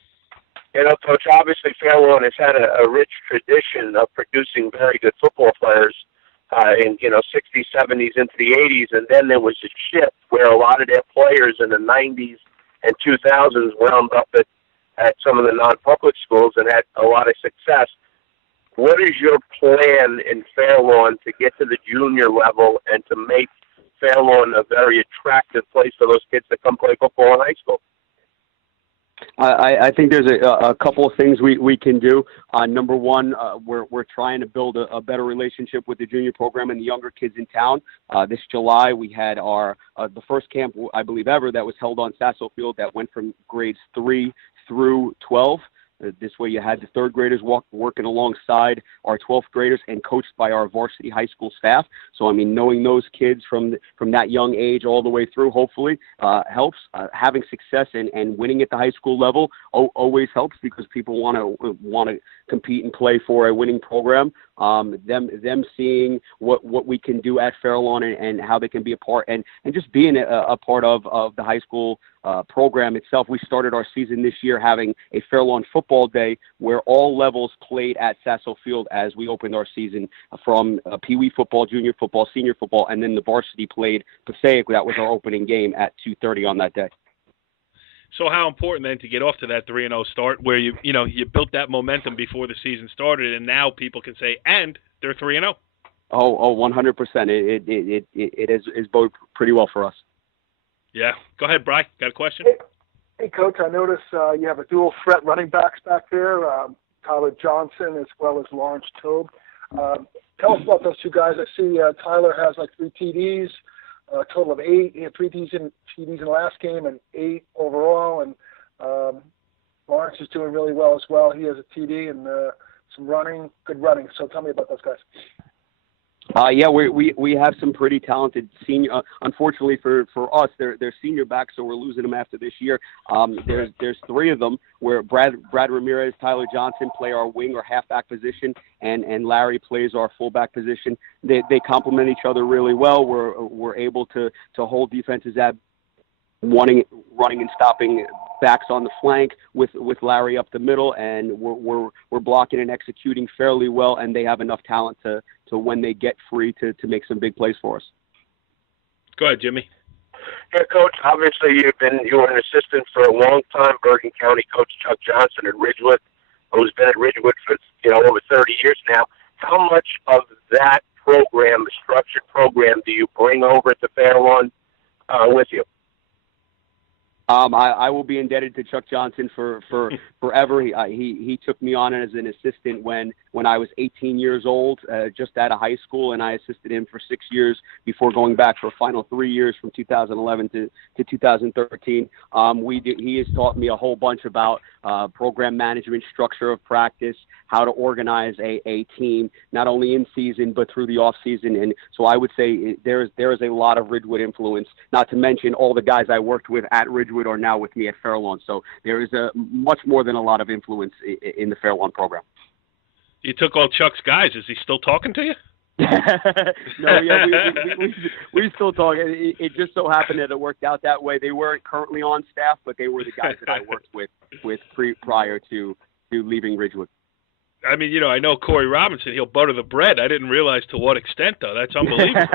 Coach, obviously Fair Lawn has had a rich tradition of producing very good football players. In 60s, 70s, into the 80s, and then there was a shift where a lot of their players in the 90s and 2000s wound up at some of the non-public schools and had a lot of success. What is your plan in Fair Lawn to get to the junior level and to make Fair Lawn a very attractive place for those kids to come play football in high school? I think there's a couple of things we can do. Number 1, we're trying to build a better relationship with the junior program and the younger kids in town. This July, we had the first camp, I believe, ever that was held on Sasso Field that went from grades 3 through 12. This way you had the 3rd graders working alongside our 12th graders and coached by our varsity high school staff. So, I mean, knowing those kids from that young age all the way through, hopefully, helps. Having success and winning at the high school level always helps because people want to compete and play for a winning program. Them seeing what we can do at Fair Lawn and how they can be a part and just being a part of the high school program itself. We started our season this year having a Fair Lawn football day where all levels played at Sasso Field as we opened our season, from Pee Wee football, junior football, senior football, and then the varsity played Passaic. That was our opening game at 2:30 on that day. So how important then to get off to that 3-0 start where you built that momentum before the season started, and now people can say, and they're 3-0. Oh, 100%. It is bode pretty well for us. Yeah. Go ahead, Bri. Got a question? Hey, Coach, I notice you have a dual threat running backs back there, Tyler Johnson as well as Lawrence Tobe. Tell us about those 2 guys. I see Tyler has like 3 TDs, a total of 8. He had 3 TDs in the last game and 8 overall. And Lawrence is doing really well as well. He has a TD and some good running. So tell me about those guys. Yeah, we have some pretty talented senior. Unfortunately for us, they're senior backs, so we're losing them after this year. There's 3 of them where Brad Ramirez, Tyler Johnson play our wing or halfback position, and Larry plays our fullback position. They complement each other really well. We're able to hold defenses at running and stopping backs on the flank with Larry up the middle, and we're blocking and executing fairly well, and they have enough talent to when they get free to make some big plays for us. Go ahead, Jimmy. Yeah, Coach, obviously you were an assistant for a long time, Bergen County Coach Chuck Johnson at Ridgewood, who's been at Ridgewood for over 30 years now. How much of that program, the structured program, do you bring over to Fair Lawn with you? I will be indebted to Chuck Johnson for forever. He took me on as an assistant when I was 18 years old, just out of high school, and I assisted him for 6 years before going back for a final 3 years from 2011 to 2013. He has taught me a whole bunch about program management, structure of practice, how to organize a team, not only in season but through the off season. And so I would say there is a lot of Ridgewood influence, not to mention all the guys I worked with at Ridgewood are now with me at Fairlawn. So there is a much more than a lot of influence in the Fairlawn program. You took all Chuck's guys. Is he still talking to you? No, yeah, we still talk. It just so happened that it worked out that way. They weren't currently on staff, but they were the guys that I worked with prior to leaving Ridgewood. I mean, I know Corey Robinson, he'll butter the bread. I didn't realize to what extent, though. That's unbelievable.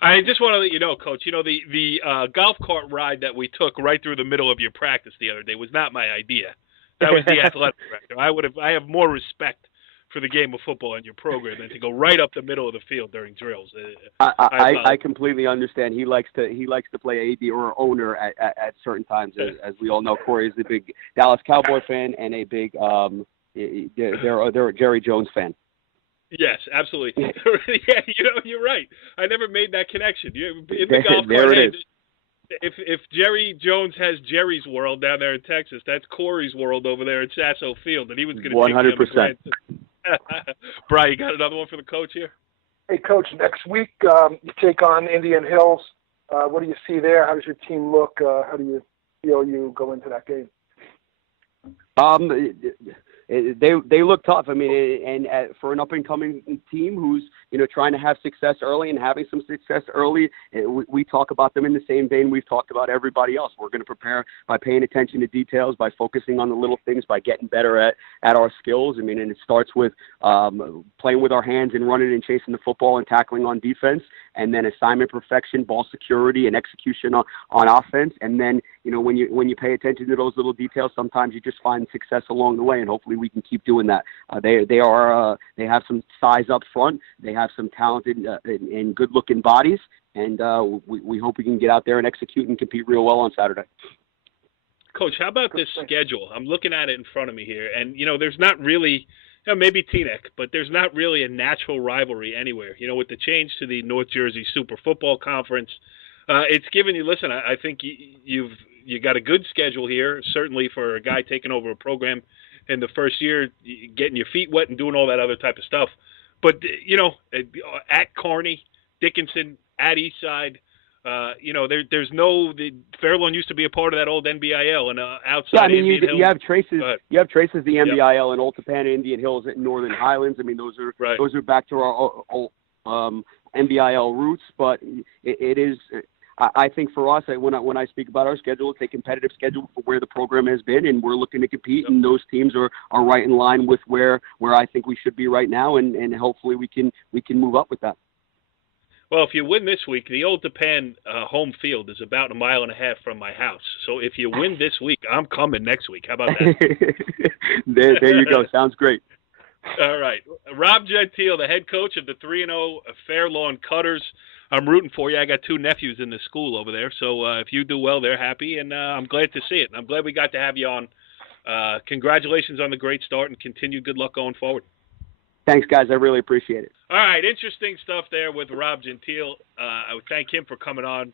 I just want to let you know, Coach, the golf cart ride that we took right through the middle of your practice the other day was not my idea. That was the athletic director. I have more respect for the game of football in your program than to go right up the middle of the field during drills. I completely understand. He likes to play AD or owner at certain times. As we all know, Corey is a big Dallas Cowboy fan and a big they're a Jerry Jones fan. Yes, absolutely. Yeah, you're right. I never made that connection. In the golf there cart, it is. If Jerry Jones has Jerry's World down there in Texas, that's Corey's World over there at Sasso Field, and he was going to 100%. Brian, you got another one for the coach here? Hey, Coach, next week you take on Indian Hills. What do you see there? How does your team look? How do you feel you go into that game? They look tough. I mean, and for an up and coming team who's trying to have success early and having some success early, we talk about them in the same vein we've talked about everybody else. We're going to prepare by paying attention to details, by focusing on the little things, by getting better at our skills. I mean, and it starts with playing with our hands and running and chasing the football and tackling on defense, and then assignment perfection, ball security, and execution on offense. And then when you pay attention to those little details, sometimes you just find success along the way, and hopefully we can keep doing that. They have some size up front. They have some talented and good looking bodies, and we hope we can get out there and execute and compete real well on Saturday. Coach, how about this schedule? I'm looking at it in front of me here, and there's not really, maybe Teaneck, but there's not really a natural rivalry anywhere. With the change to the North Jersey Super Football Conference, it's given you. Listen, I think you got a good schedule here, certainly for a guy taking over a program in the first year, getting your feet wet and doing all that other type of stuff. But, at Kearney, Dickinson, at Eastside, there's Fairlawn used to be a part of that old NBIL, and outside. Yeah, I mean, you have traces. You have traces of the NBIL and Old Tappan, Indian Hills, at Northern Highlands. I mean, those are back to our old NBIL roots. But it is. I think for us, when I speak about our schedule, it's a competitive schedule for where the program has been, and we're looking to compete, and those teams are right in line with where I think we should be right now, and hopefully we can move up with that. Well, if you win this week, the Old Tappan home field is about 1.5 miles from my house. So if you win this week, I'm coming next week. How about that? There you go. Sounds great. All right. Rob Gentile, the head coach of the 3-0 Fairlawn Cutters. I'm rooting for you. I got 2 nephews in the school over there, so if you do well, they're happy, and I'm glad to see it. I'm glad we got to have you on. Congratulations on the great start, and continued good luck going forward. Thanks, guys. I really appreciate it. All right, interesting stuff there with Rob Gentile. I would thank him for coming on.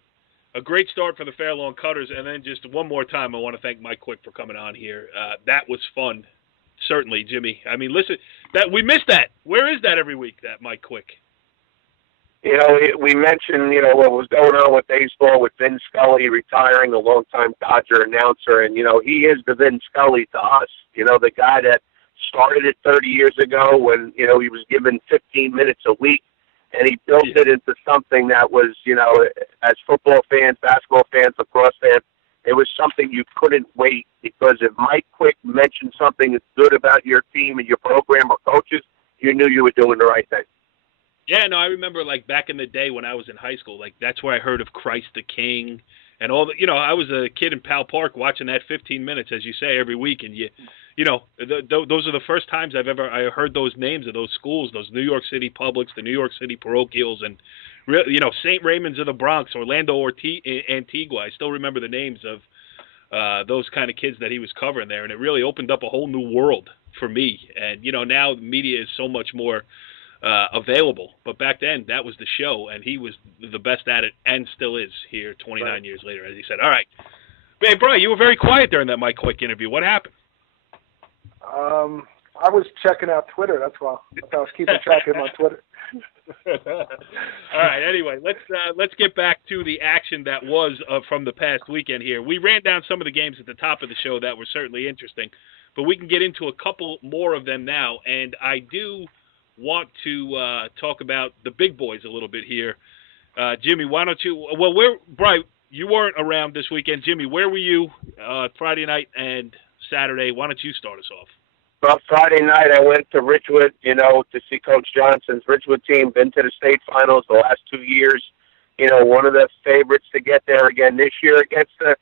A great start for the Fairlawn Cutters, and then just one more time, I want to thank Mike Quick for coming on here. That was fun, certainly, Jimmy. I mean, listen, we missed that. Where is that every week, that Mike Quick? We mentioned, what was going on with baseball with Vin Scully retiring, the longtime Dodger announcer. And, he is the Vin Scully to us, the guy that started it 30 years ago when, he was given 15 minutes a week. And he built it into something that was, as football fans, basketball fans, lacrosse fans, it was something you couldn't wait, because if Mike Quick mentioned something that's good about your team and your program or coaches, you knew you were doing the right thing. Yeah, no, I remember back in the day when I was in high school, that's where I heard of Christ the King and all the, I was a kid in Powell Park watching that 15 minutes, as you say, every week, and those are the first times I heard those names of those schools, those New York City Publics, the New York City Parochials, and St. Raymond's of the Bronx, Orlando Antigua. I still remember the names of those kind of kids that he was covering there, and it really opened up a whole new world for me. And now the media is so much more available, but back then that was the show, and he was the best at it, and still is here 29 years later, as he said. All right, hey, Brian, you were very quiet during that Mike Quick interview. What happened? I was checking out Twitter. That's why I was keeping track of him on Twitter. All right. Anyway, let's get back to the action that was from the past weekend here. We ran down some of the games at the top of the show that were certainly interesting, but we can get into a couple more of them now. And I do want to talk about the big boys a little bit here. Jimmy, why don't you? Well, Brian, you weren't around this weekend. Jimmy, where were you Friday night and Saturday? Why don't you start us off? Well, Friday night I went to Ridgewood, to see Coach Johnson's Ridgewood team. Been to the state finals the last 2 years. One of the favorites to get there again this year against a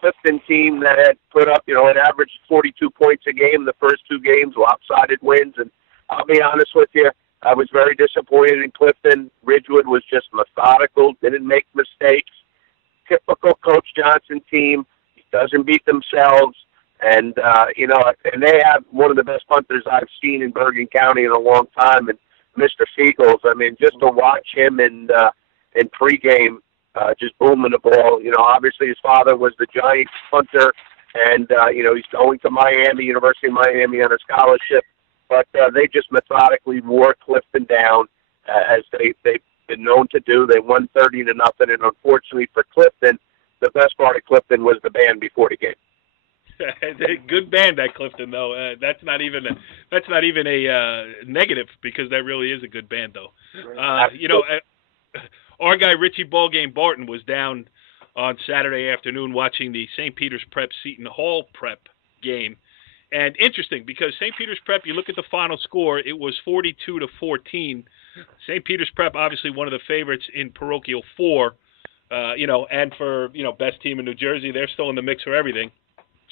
Clifton team that had put up, it averaged 42 points a game the first 2 games, lopsided wins. And I'll be honest with you, I was very disappointed in Clifton. Ridgewood was just methodical, didn't make mistakes. Typical Coach Johnson team. He doesn't beat themselves. And, and they have one of the best punters I've seen in Bergen County in a long time, and Mr. Fiegels. I mean, just to watch him in pregame, just booming the ball. Obviously his father was the Giants punter, and, he's going to Miami, University of Miami on a scholarship. But they just methodically wore Clifton down, as they've been known to do. They won 30-0, and unfortunately for Clifton, the best part of Clifton was the band before the game. Good band at Clifton, though. That's not even a negative, because that really is a good band, though. Our guy Richie Ballgame Barton was down on Saturday afternoon watching the St. Peter's Prep Seton Hall Prep game, and interesting because St. Peter's Prep, you look at the final score, it was 42-14. St. Peter's Prep, obviously one of the favorites in Parochial 4, and for best team in New Jersey, they're still in the mix for everything.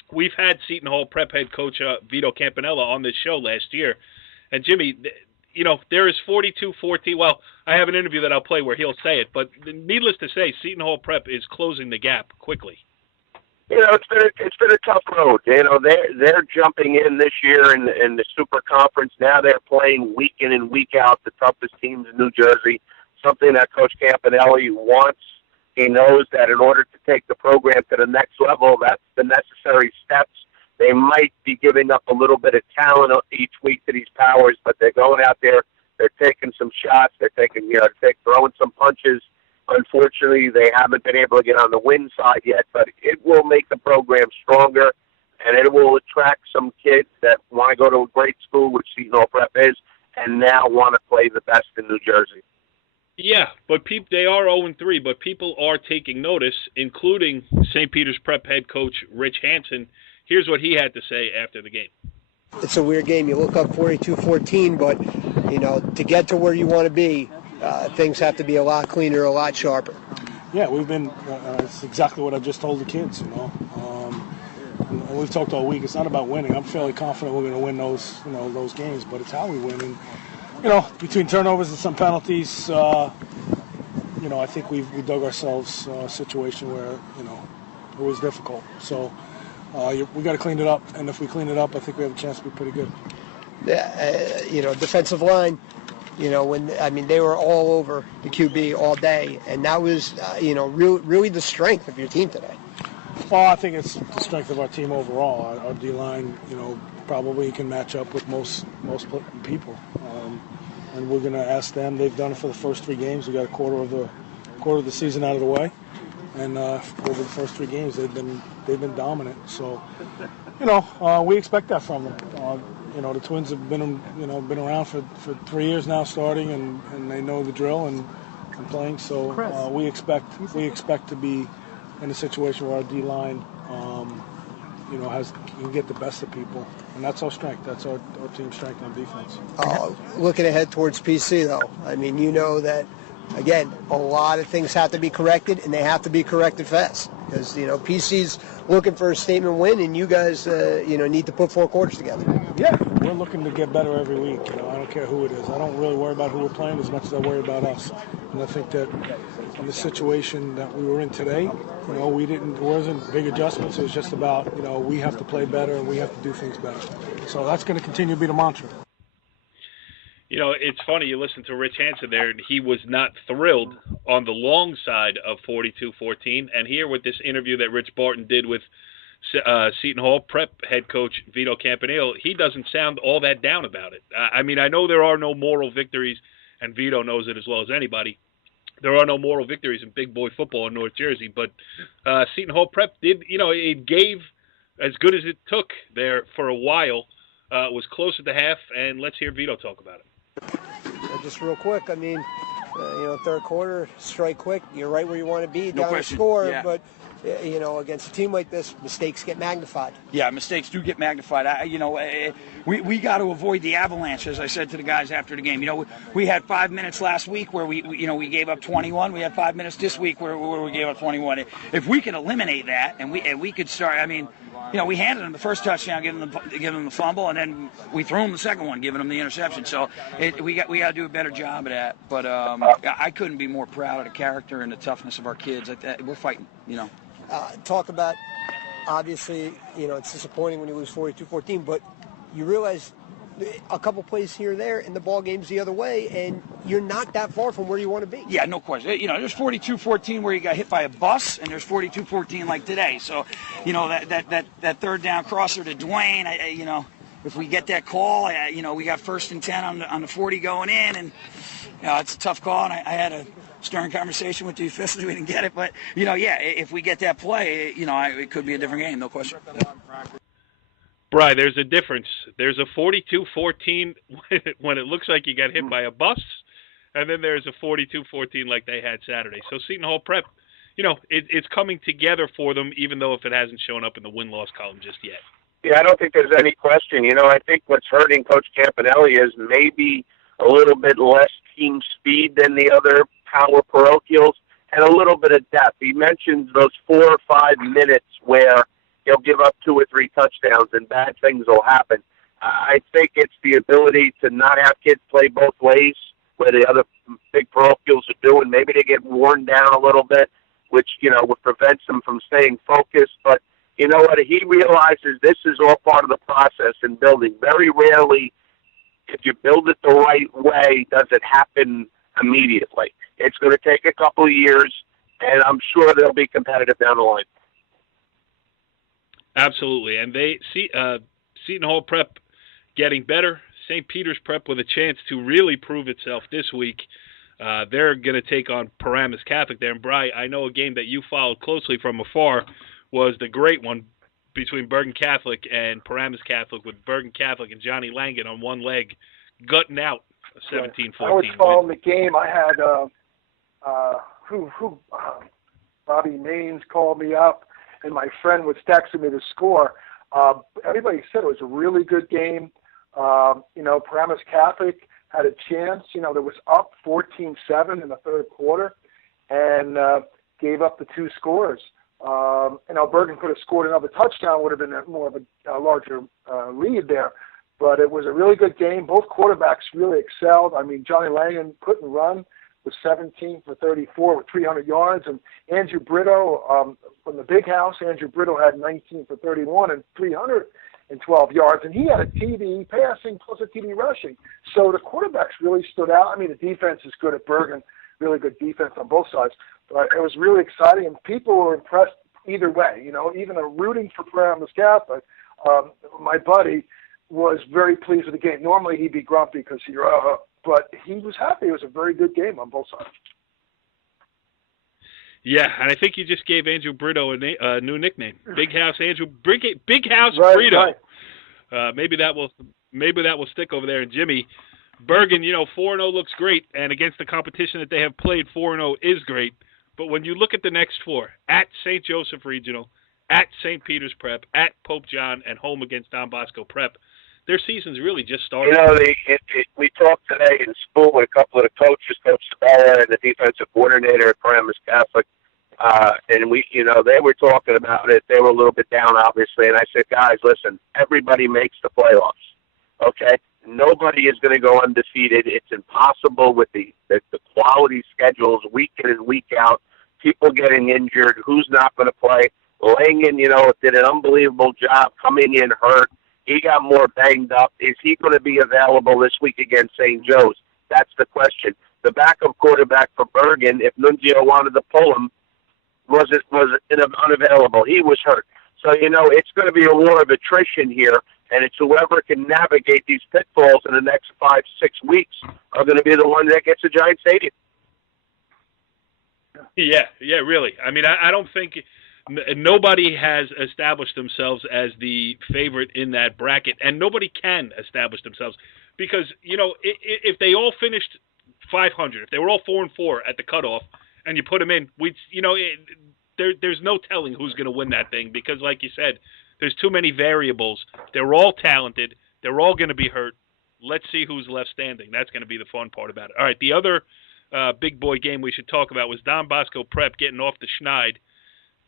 We've had Seton Hall Prep head coach Vito Campanile on this show last year. And, Jimmy, there is 42-14. Well, I have an interview that I'll play where he'll say it. But needless to say, Seton Hall Prep is closing the gap quickly. It's been a tough road. They're jumping in this year in the Super Conference. Now they're playing week in and week out the toughest teams in New Jersey, something that Coach Campanile wants. He knows that in order to take the program to the next level, that's the necessary steps. They might be giving up a little bit of talent each week to these powers, but they're going out there, they're taking some shots, they're throwing some punches. Unfortunately, they haven't been able to get on the win side yet, but it will make the program stronger, and it will attract some kids that want to go to a great school, which Seton Hall Prep is, and now want to play the best in New Jersey. Yeah, but they are 0-3, but people are taking notice, including St. Peter's Prep head coach Rich Hansen. Here's what he had to say after the game. It's a weird game. You look up 42-14, but, to get to where you want to be, things have to be a lot cleaner, a lot sharper. Yeah, we've been, it's exactly what I just told the kids, and we've talked all week. It's not about winning. I'm fairly confident we're going to win those games, but it's how we win. And, between turnovers and some penalties, I think we dug ourselves a situation where, it was difficult. So we got to clean it up, and if we clean it up, I think we have a chance to be pretty good. Yeah, defensive line, they were all over the QB all day, and that was, really the strength of your team today. Well, I think it's the strength of our team overall. Our D-line, probably can match up with most people. And we're going to ask them. They've done it for the first 3 games. We got a quarter of the season out of the way, and over the first 3 games they've been dominant. So, we expect that from them. The Twins have been around for 3 years now, starting, and they know the drill and playing. So we expect to be in a situation where our D-line, can get the best of people, and that's our strength. That's our team's strength on defense. Looking ahead towards PC, though, that, again, a lot of things have to be corrected, and they have to be corrected fast. because PC's looking for a statement win, and you guys need to put 4 quarters together. Yeah, we're looking to get better every week. I don't care who it is. I don't really worry about who we're playing as much as I worry about us. And I think that in the situation that we were in today, it wasn't big adjustments. It was just about we have to play better and we have to do things better. So that's going to continue to be the mantra. It's funny, you listen to Rich Hansen there, and he was not thrilled on the long side of 42-14. And here with this interview that Rich Barton did with Seton Hall Prep head coach Vito Campanile, he doesn't sound all that down about it. I know there are no moral victories, and Vito knows it as well as anybody. There are no moral victories in big boy football in North Jersey, but Seton Hall Prep did, it gave as good as it took there for a while. It was close at the half, and let's hear Vito talk about it. Just real quick, third quarter, strike quick. You're right where you want to be, No down question. the score, Yeah. but against a team like this, mistakes get magnified. Yeah, mistakes do get magnified. We got to avoid the avalanche, as I said to the guys after the game. We had 5 minutes last week where we gave up 21. We had 5 minutes this week where we gave up 21. If we can eliminate that, and we could start. We handed them the first touchdown, giving them the fumble, and then we threw them the second one, giving them the interception. So we got to do a better job of that. But I couldn't be more proud of the character and the toughness of our kids. We're fighting. Talk about, obviously, it's disappointing when you lose 42-14, but you realize a couple plays here or there and the ball game's the other way, and you're not that far from where you want to be. Yeah, no question. There's 42-14 where you got hit by a bus, and there's 42-14 like today. So, that third down crosser to Dwayne, if we get that call, we got 1st and 10 on the 40 going in, and it's a tough call, and I had a stern conversation with the officials. We didn't get it, but if we get that play, it could be a different game, no question. Brian, there's a difference. There's a 42-14 when it looks like you got hit by a bus, and then there's a 42-14 like they had Saturday. So Seton Hall Prep, it's coming together for them, even though if it hasn't shown up in the win-loss column just yet. Yeah, I don't think there's any question. I think what's hurting Coach Campanile is maybe a little bit less team speed than the other power parochials and a little bit of depth. He mentions those 4 or 5 minutes where he'll give up 2 or 3 touchdowns and bad things will happen. I think it's the ability to not have kids play both ways, where the other big parochials are doing. Maybe they get worn down a little bit, which, would prevent them from staying focused. But you know what? He realizes this is all part of the process in building. Very rarely, if you build it the right way, does it happen immediately. It's going to take a couple of years, and I'm sure they'll be competitive down the line. Absolutely, and Seton Hall Prep getting better. St. Peter's Prep with a chance to really prove itself this week. They're going to take on Paramus Catholic there. And, Bri, I know a game that you followed closely from afar was the great one between Bergen Catholic and Paramus Catholic, with Bergen Catholic and Johnny Langan on one leg gutting out a 17-14 I was following win. the game. I had Bobby Maines called me up, and my friend was texting me the score. Everybody said it was a really good game. Paramus Catholic had a chance. There was up 14-7 in the third quarter and gave up the 2 scores. Bergen could have scored another touchdown, would have been more of a larger lead there. But it was a really good game. Both quarterbacks really excelled. Johnny Langan couldn't run, was 17 for 34 with 300 yards. And Andrew Brito, from the big house, Andrew Brito had 19 for 31 and 312 yards. And he had a TD passing plus a TD rushing. So the quarterbacks really stood out. The defense is good at Bergen, really good defense on both sides. But it was really exciting, and people were impressed either way. Even rooting for Paramus Catholic, my buddy was very pleased with the game. Normally he'd be grumpy because but he was happy. It was a very good game on both sides. Yeah, and I think you just gave Andrew Brito a new nickname, Big House Andrew, Big House Right, Brito. right. Maybe that will stick over there. And Jimmy, Bergen, 4-0 looks great, and against the competition that they have played, 4-0 is great. But when you look at the next 4, at St. Joseph Regional, at St. Peter's Prep, at Pope John, and home against Don Bosco Prep, their season's really just started. We talked today in school with a couple of the coaches, Coach Sabella and the defensive coordinator at Paramus Catholic, And they were talking about it. They were a little bit down, obviously. And I said, guys, listen, everybody makes the playoffs. Okay? Nobody is going to go undefeated. It's impossible with the quality schedules week in and week out. People getting injured. Who's not going to play? Langen, did an unbelievable job coming in hurt. He got more banged up. Is he going to be available this week against St. Joe's? That's the question. The backup quarterback for Bergen, if Nunzio wanted to pull him, was unavailable. He was hurt. So, it's going to be a war of attrition here, and it's whoever can navigate these pitfalls in the next 5-6 weeks are going to be the one that gets a Giant Stadium. Yeah, really. I mean, I don't think nobody has established themselves as the favorite in that bracket, and nobody can establish themselves because, if they all finished 500, if they were all 4-4 at the cutoff, and you put them in, there's no telling who's going to win that thing because, like you said, there's too many variables. They're all talented. They're all going to be hurt. Let's see who's left standing. That's going to be the fun part about it. All right, the other big boy game we should talk about was Don Bosco Prep getting off the schneid,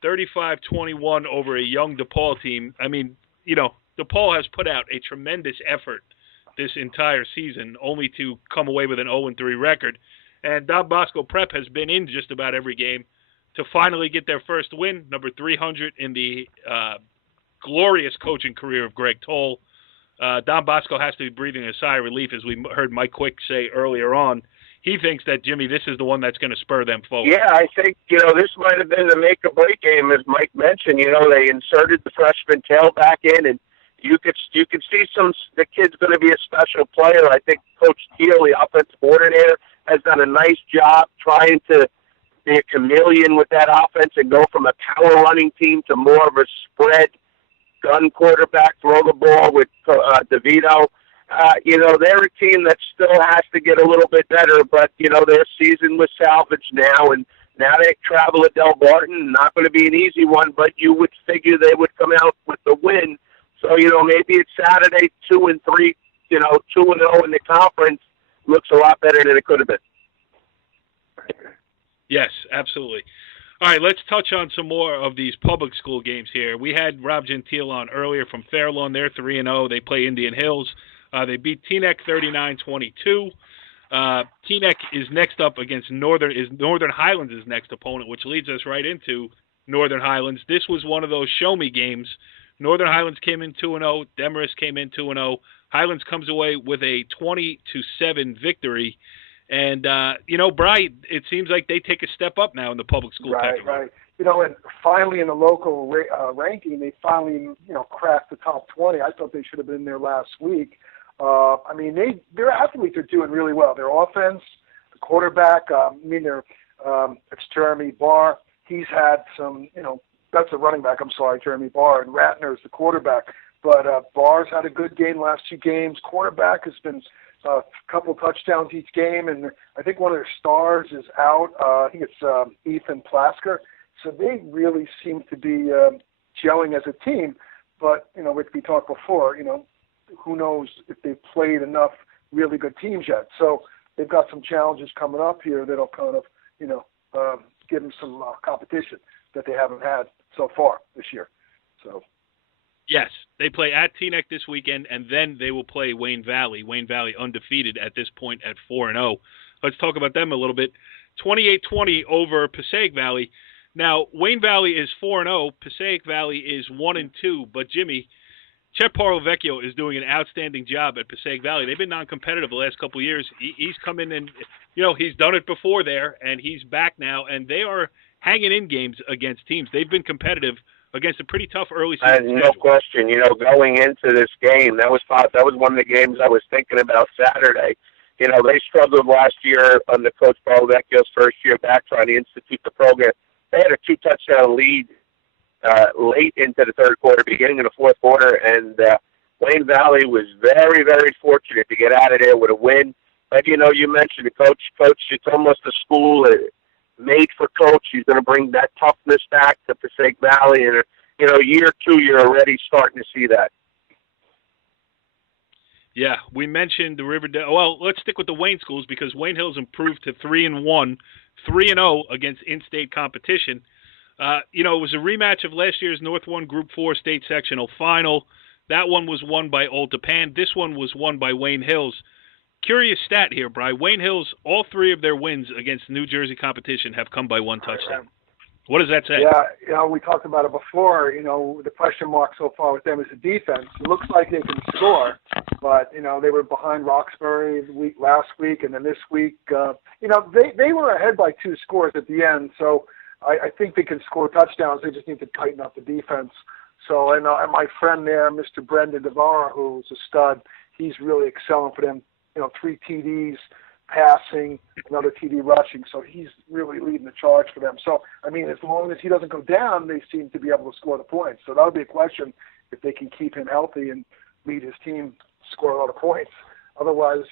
35-21 over a young DePaul team. I mean, DePaul has put out a tremendous effort this entire season, only to come away with an 0-3 record. And Don Bosco Prep has been in just about every game to finally get their first win, number 300 in the glorious coaching career of Greg Toll. Don Bosco has to be breathing a sigh of relief, as we heard Mike Quick say earlier on. He thinks that, Jimmy, this is the one that's going to spur them forward. Yeah, I think, this might have been the make-or-break game, as Mike mentioned. They inserted the freshman tailback in, and you could see the kid's going to be a special player. I think Coach Teal, the offensive coordinator, has done a nice job trying to be a chameleon with that offense and go from a power running team to more of a spread gun quarterback, throw the ball with Vito. They're a team that still has to get a little bit better, but, their season was salvaged now, and now they travel at Del Barton. Not going to be an easy one, but you would figure they would come out with the win. So, maybe it's Saturday, 2-3, 2-0 in the conference. Looks a lot better than it could have been. Yes, absolutely. All right, let's touch on some more of these public school games here. We had Rob Gentile on earlier from Fairlawn. They're 3-0. They play Indian Hills. They beat Teaneck 39-22. Teaneck is next up against Northern Highlands' next opponent, which leads us right into Northern Highlands. This was one of those show-me games. Northern Highlands came in 2-0. Demarest came in 2-0. Highlands comes away with a 20-7 victory. And, Bright, it seems like they take a step up now in the public school category. Right. And finally in the local ranking, they finally, cracked the top 20. I thought they should have been there last week. Their athletes are doing really well. Their offense, the quarterback, it's Jeremy Barr. He's had some, that's a running back, Jeremy Barr, and Ratner's the quarterback. But Barr's had a good game last 2 games. Quarterback has been a couple touchdowns each game, and I think one of their stars is out. I think it's Ethan Plasker. So they really seem to be gelling as a team. But, like we talked before, who knows if they've played enough really good teams yet. So they've got some challenges coming up here that'll kind of, give them some competition that they haven't had so far this year. So. Yes, they play at Teaneck this weekend, and then they will play Wayne Valley. Wayne Valley undefeated at this point at 4-0. Let's talk about them a little bit. 28-20 over Passaic Valley. Now, Wayne Valley is 4-0. Passaic Valley is 1-2. But, Jimmy, Chet Parlovecchio is doing an outstanding job at Passaic Valley. They've been non-competitive the last couple of years. He's come in and, he's done it before there, and he's back now. And they are hanging in games against teams. They've been competitive against a pretty tough early season. No question. Going into this game, that was one of the games I was thinking about Saturday. They struggled last year under Coach Parlovecchio's first year back trying to institute the program. They had a 2-touchdown lead late into the third quarter, beginning of the fourth quarter, and Wayne Valley was very, very fortunate to get out of there with a win. But, you mentioned the coach. It's almost a school made for Coach. He's going to bring that toughness back to Passaic Valley. And, year 2, you're already starting to see that. Yeah, we mentioned the Riverdale. Well, let's stick with the Wayne schools because Wayne Hills improved to 3-1, 3-0 against in-state competition. It was a rematch of last year's North 1 Group 4 state sectional final. That one was won by Old Tappan. This one was won by Wayne Hills. Curious stat here, Bri. Wayne Hills, all three of their wins against New Jersey competition have come by one touchdown. What does that say? Yeah, we talked about it before. The question mark so far with them is the defense. It looks like they can score, but, they were behind Roxbury last week, and then this week, they were ahead by 2 scores at the end, so I think they can score touchdowns. They just need to tighten up the defense. So, and my friend there, Mr. Brendan Devara, who's a stud, he's really excelling for them. 3 TDs passing, another TD rushing. So he's really leading the charge for them. So, as long as he doesn't go down, they seem to be able to score the points. So that'll be a question if they can keep him healthy and lead his team score a lot of points. Otherwise, it's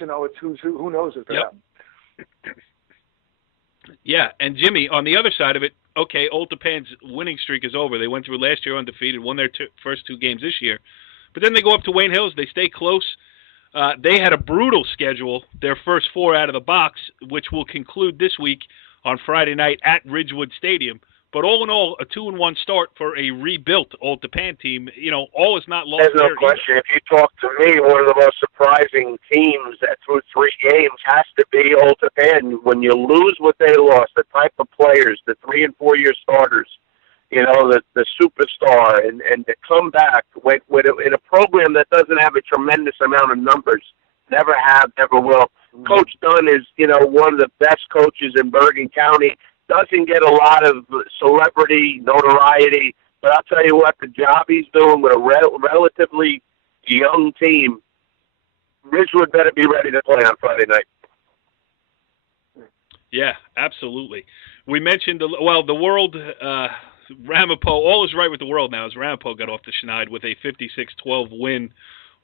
who knows if yep. Yeah, and Jimmy, on the other side of it, okay, Old Tappan's winning streak is over. They went through last year undefeated, won their first 2 games this year. But then they go up to Wayne Hills. They stay close. They had a brutal schedule, their first 4 out of the box, which will conclude this week on Friday night at Ridgewood Stadium. But all in all, a 2-1 start for a rebuilt Old Tappan team. All is not lost. There's no question. If you talk to me, one of the most surprising teams that through 3 games has to be Old Tappan. When you lose what they lost, the type of players, the 3- and 4-year starters, the superstar, and to come back in a program that doesn't have a tremendous amount of numbers, never have, never will. Coach Dunn is, one of the best coaches in Bergen County. Doesn't get a lot of celebrity notoriety, but I'll tell you what, the job he's doing with a relatively young team, Ridgewood better be ready to play on Friday night. Yeah, absolutely. We mentioned, the world, Ramapo, all is right with the world now as Ramapo got off the schneid with a 56-12 win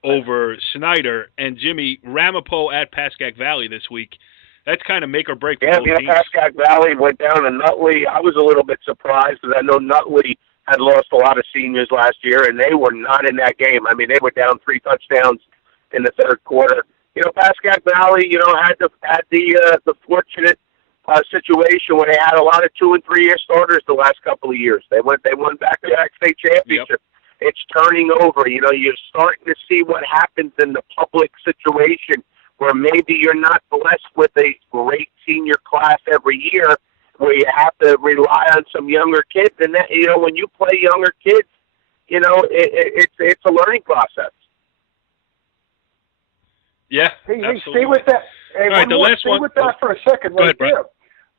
over Snyder. And Jimmy, Ramapo at Pascack Valley this week. That's kind of make or break for both teams. Pascack Valley went down to Nutley. I was a little bit surprised because I know Nutley had lost a lot of seniors last year, and they were not in that game. They were down 3 touchdowns in the third quarter. Pascack Valley, had the fortunate situation where they had a lot of 2- and 3-year starters the last couple of years. They won back-to-back state championship. Yep. It's turning over. You're starting to see what happens in the public situation, where maybe you're not blessed with a great senior class every year, where you have to rely on some younger kids. And that, when you play younger kids, it's a learning process. Yeah, hey, stay with that. Hey, all right, stay with that for a second. Go ahead, there.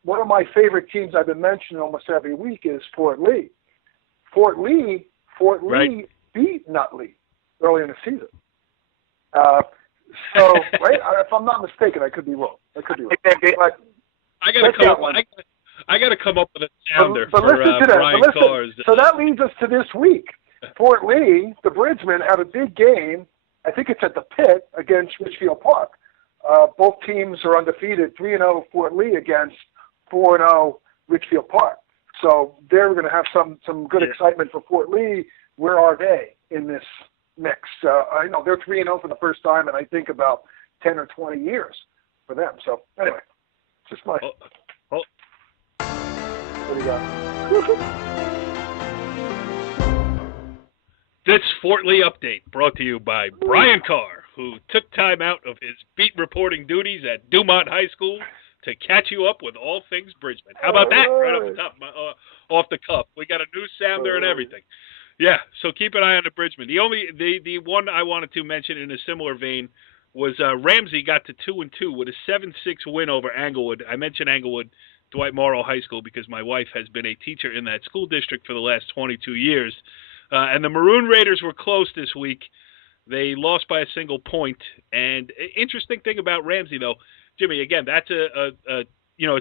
One of my favorite teams I've been mentioning almost every week is Fort Lee. Fort Lee beat Nutley early in the season. So, right? If I'm not mistaken, I could be wrong. But I got to come up with a sounder for Brian Carr's. So that leads us to this week. Fort Lee, the Bridgemen, have a big game. I think it's at the Pit against Richfield Park. Both teams are undefeated, 3-0 Fort Lee against 4-0 Richfield Park. So they're going to have some good excitement for Fort Lee. Where are they in this mix? I know they're 3-0 for the first time, and I think about 10 or 20 years for them. So anyway, it's just my. What do you got? This Fort Lee update brought to you by Brian Carr, who took time out of his beat reporting duties at Dumont High School to catch you up with all things Bridgman. How about that? Right off the top, off the cuff. We got a new sounder and everything. Yeah, so keep an eye on the Bridgman. The one I wanted to mention in a similar vein was Ramsey got to 2-2 with a 7-6 win over Englewood. I mentioned Englewood, Dwight Morrow High School, because my wife has been a teacher in that school district for the last 22 years. And the Maroon Raiders were close this week. They lost by a single point. And interesting thing about Ramsey, though, Jimmy, again, that's a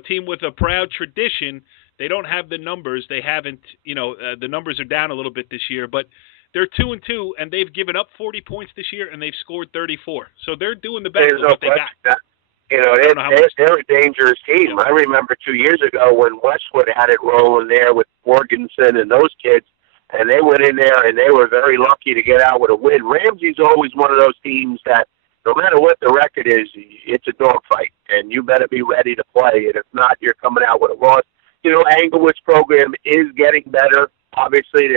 team with a proud tradition. They don't have the numbers. They haven't, the numbers are down a little bit this year, but they're 2-2, and they've given up 40 points this year, and they've scored 34. So they're doing the best with what they got. They're a dangerous team. I remember 2 years ago when Westwood had it rolling there with Morganson and those kids, and they went in there and they were very lucky to get out with a win. Ramsey's always one of those teams that no matter what the record is, it's a dogfight, and you better be ready to play. And if not, you're coming out with a loss. Englewood's program is getting better. Obviously,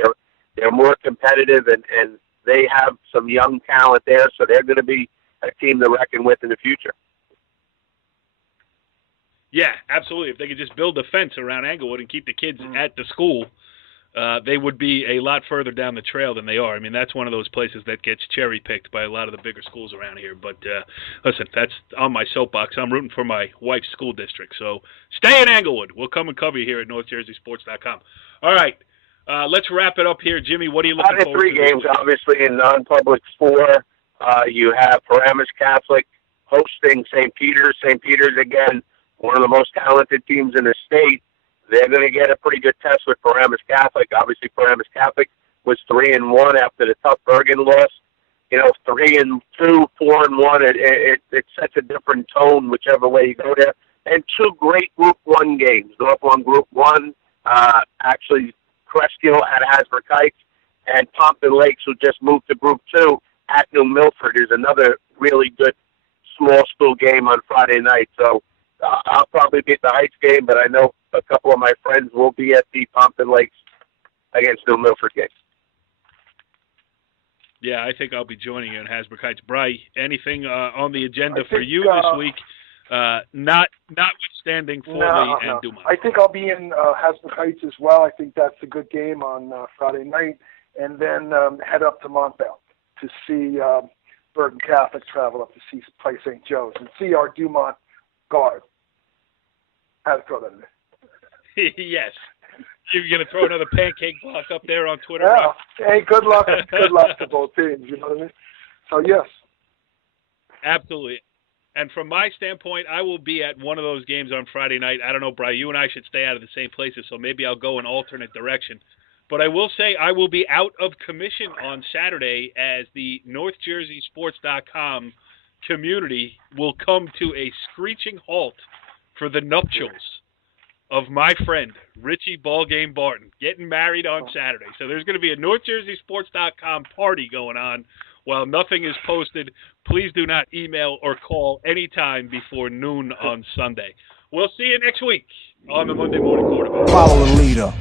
they're more competitive, and they have some young talent there, so they're going to be a team to reckon with in the future. Yeah, absolutely. If they could just build a fence around Englewood and keep the kids at the school, they would be a lot further down the trail than they are. I mean, that's one of those places that gets cherry-picked by a lot of the bigger schools around here. But, listen, that's on my soapbox. I'm rooting for my wife's school district. So stay in Englewood. We'll come and cover you here at NorthJerseySports.com. All right, let's wrap it up here. Jimmy, what are you looking forward to? 3 games, obviously, in non-public 4. You have Paramus Catholic hosting St. Peter's. St. Peter's, again, one of the most talented teams in the state. They're going to get a pretty good test with Paramus Catholic. Obviously, Paramus Catholic was 3-1 after the tough Bergen loss. 3-2, 4-1. It sets a different tone whichever way you go there. And 2 great Group 1 games. North won Group 1. Actually, Cresskill at Hasbrook Heights, and Pompton Lakes, who just moved to Group 2 at New Milford, is another really good small school game on Friday night. So I'll probably be at the Heights game, but I know a couple of my friends will be at the Pompton Lakes against New Milford game. Yeah, I think I'll be joining you in Hasbrook Heights. Bry, anything on the agenda for you this week? Notwithstanding Forley and Dumont. I think I'll be in Hasbrook Heights as well. I think that's a good game on Friday night, and then head up to Montvale to see Bergen Catholic travel up to play St. Joe's and see our Dumont guard. Had to throw that in there. Yes. You're going to throw another pancake block up there on Twitter? Yeah. Hey, good luck. Good luck to both teams. You know what I mean? So, yes. Absolutely. And from my standpoint, I will be at one of those games on Friday night. I don't know, Brian, you and I should stay out of the same places, so maybe I'll go an alternate direction. But I will say I will be out of commission on Saturday as the NorthJerseySports.com community will come to a screeching halt for the nuptials of my friend Richie Ballgame Barton getting married on Saturday. So there's going to be a NorthJerseySports.com party going on while nothing is posted. Please do not email or call anytime before noon on Sunday. We'll see you next week on the Monday Morning Quarterback. Follow the leader.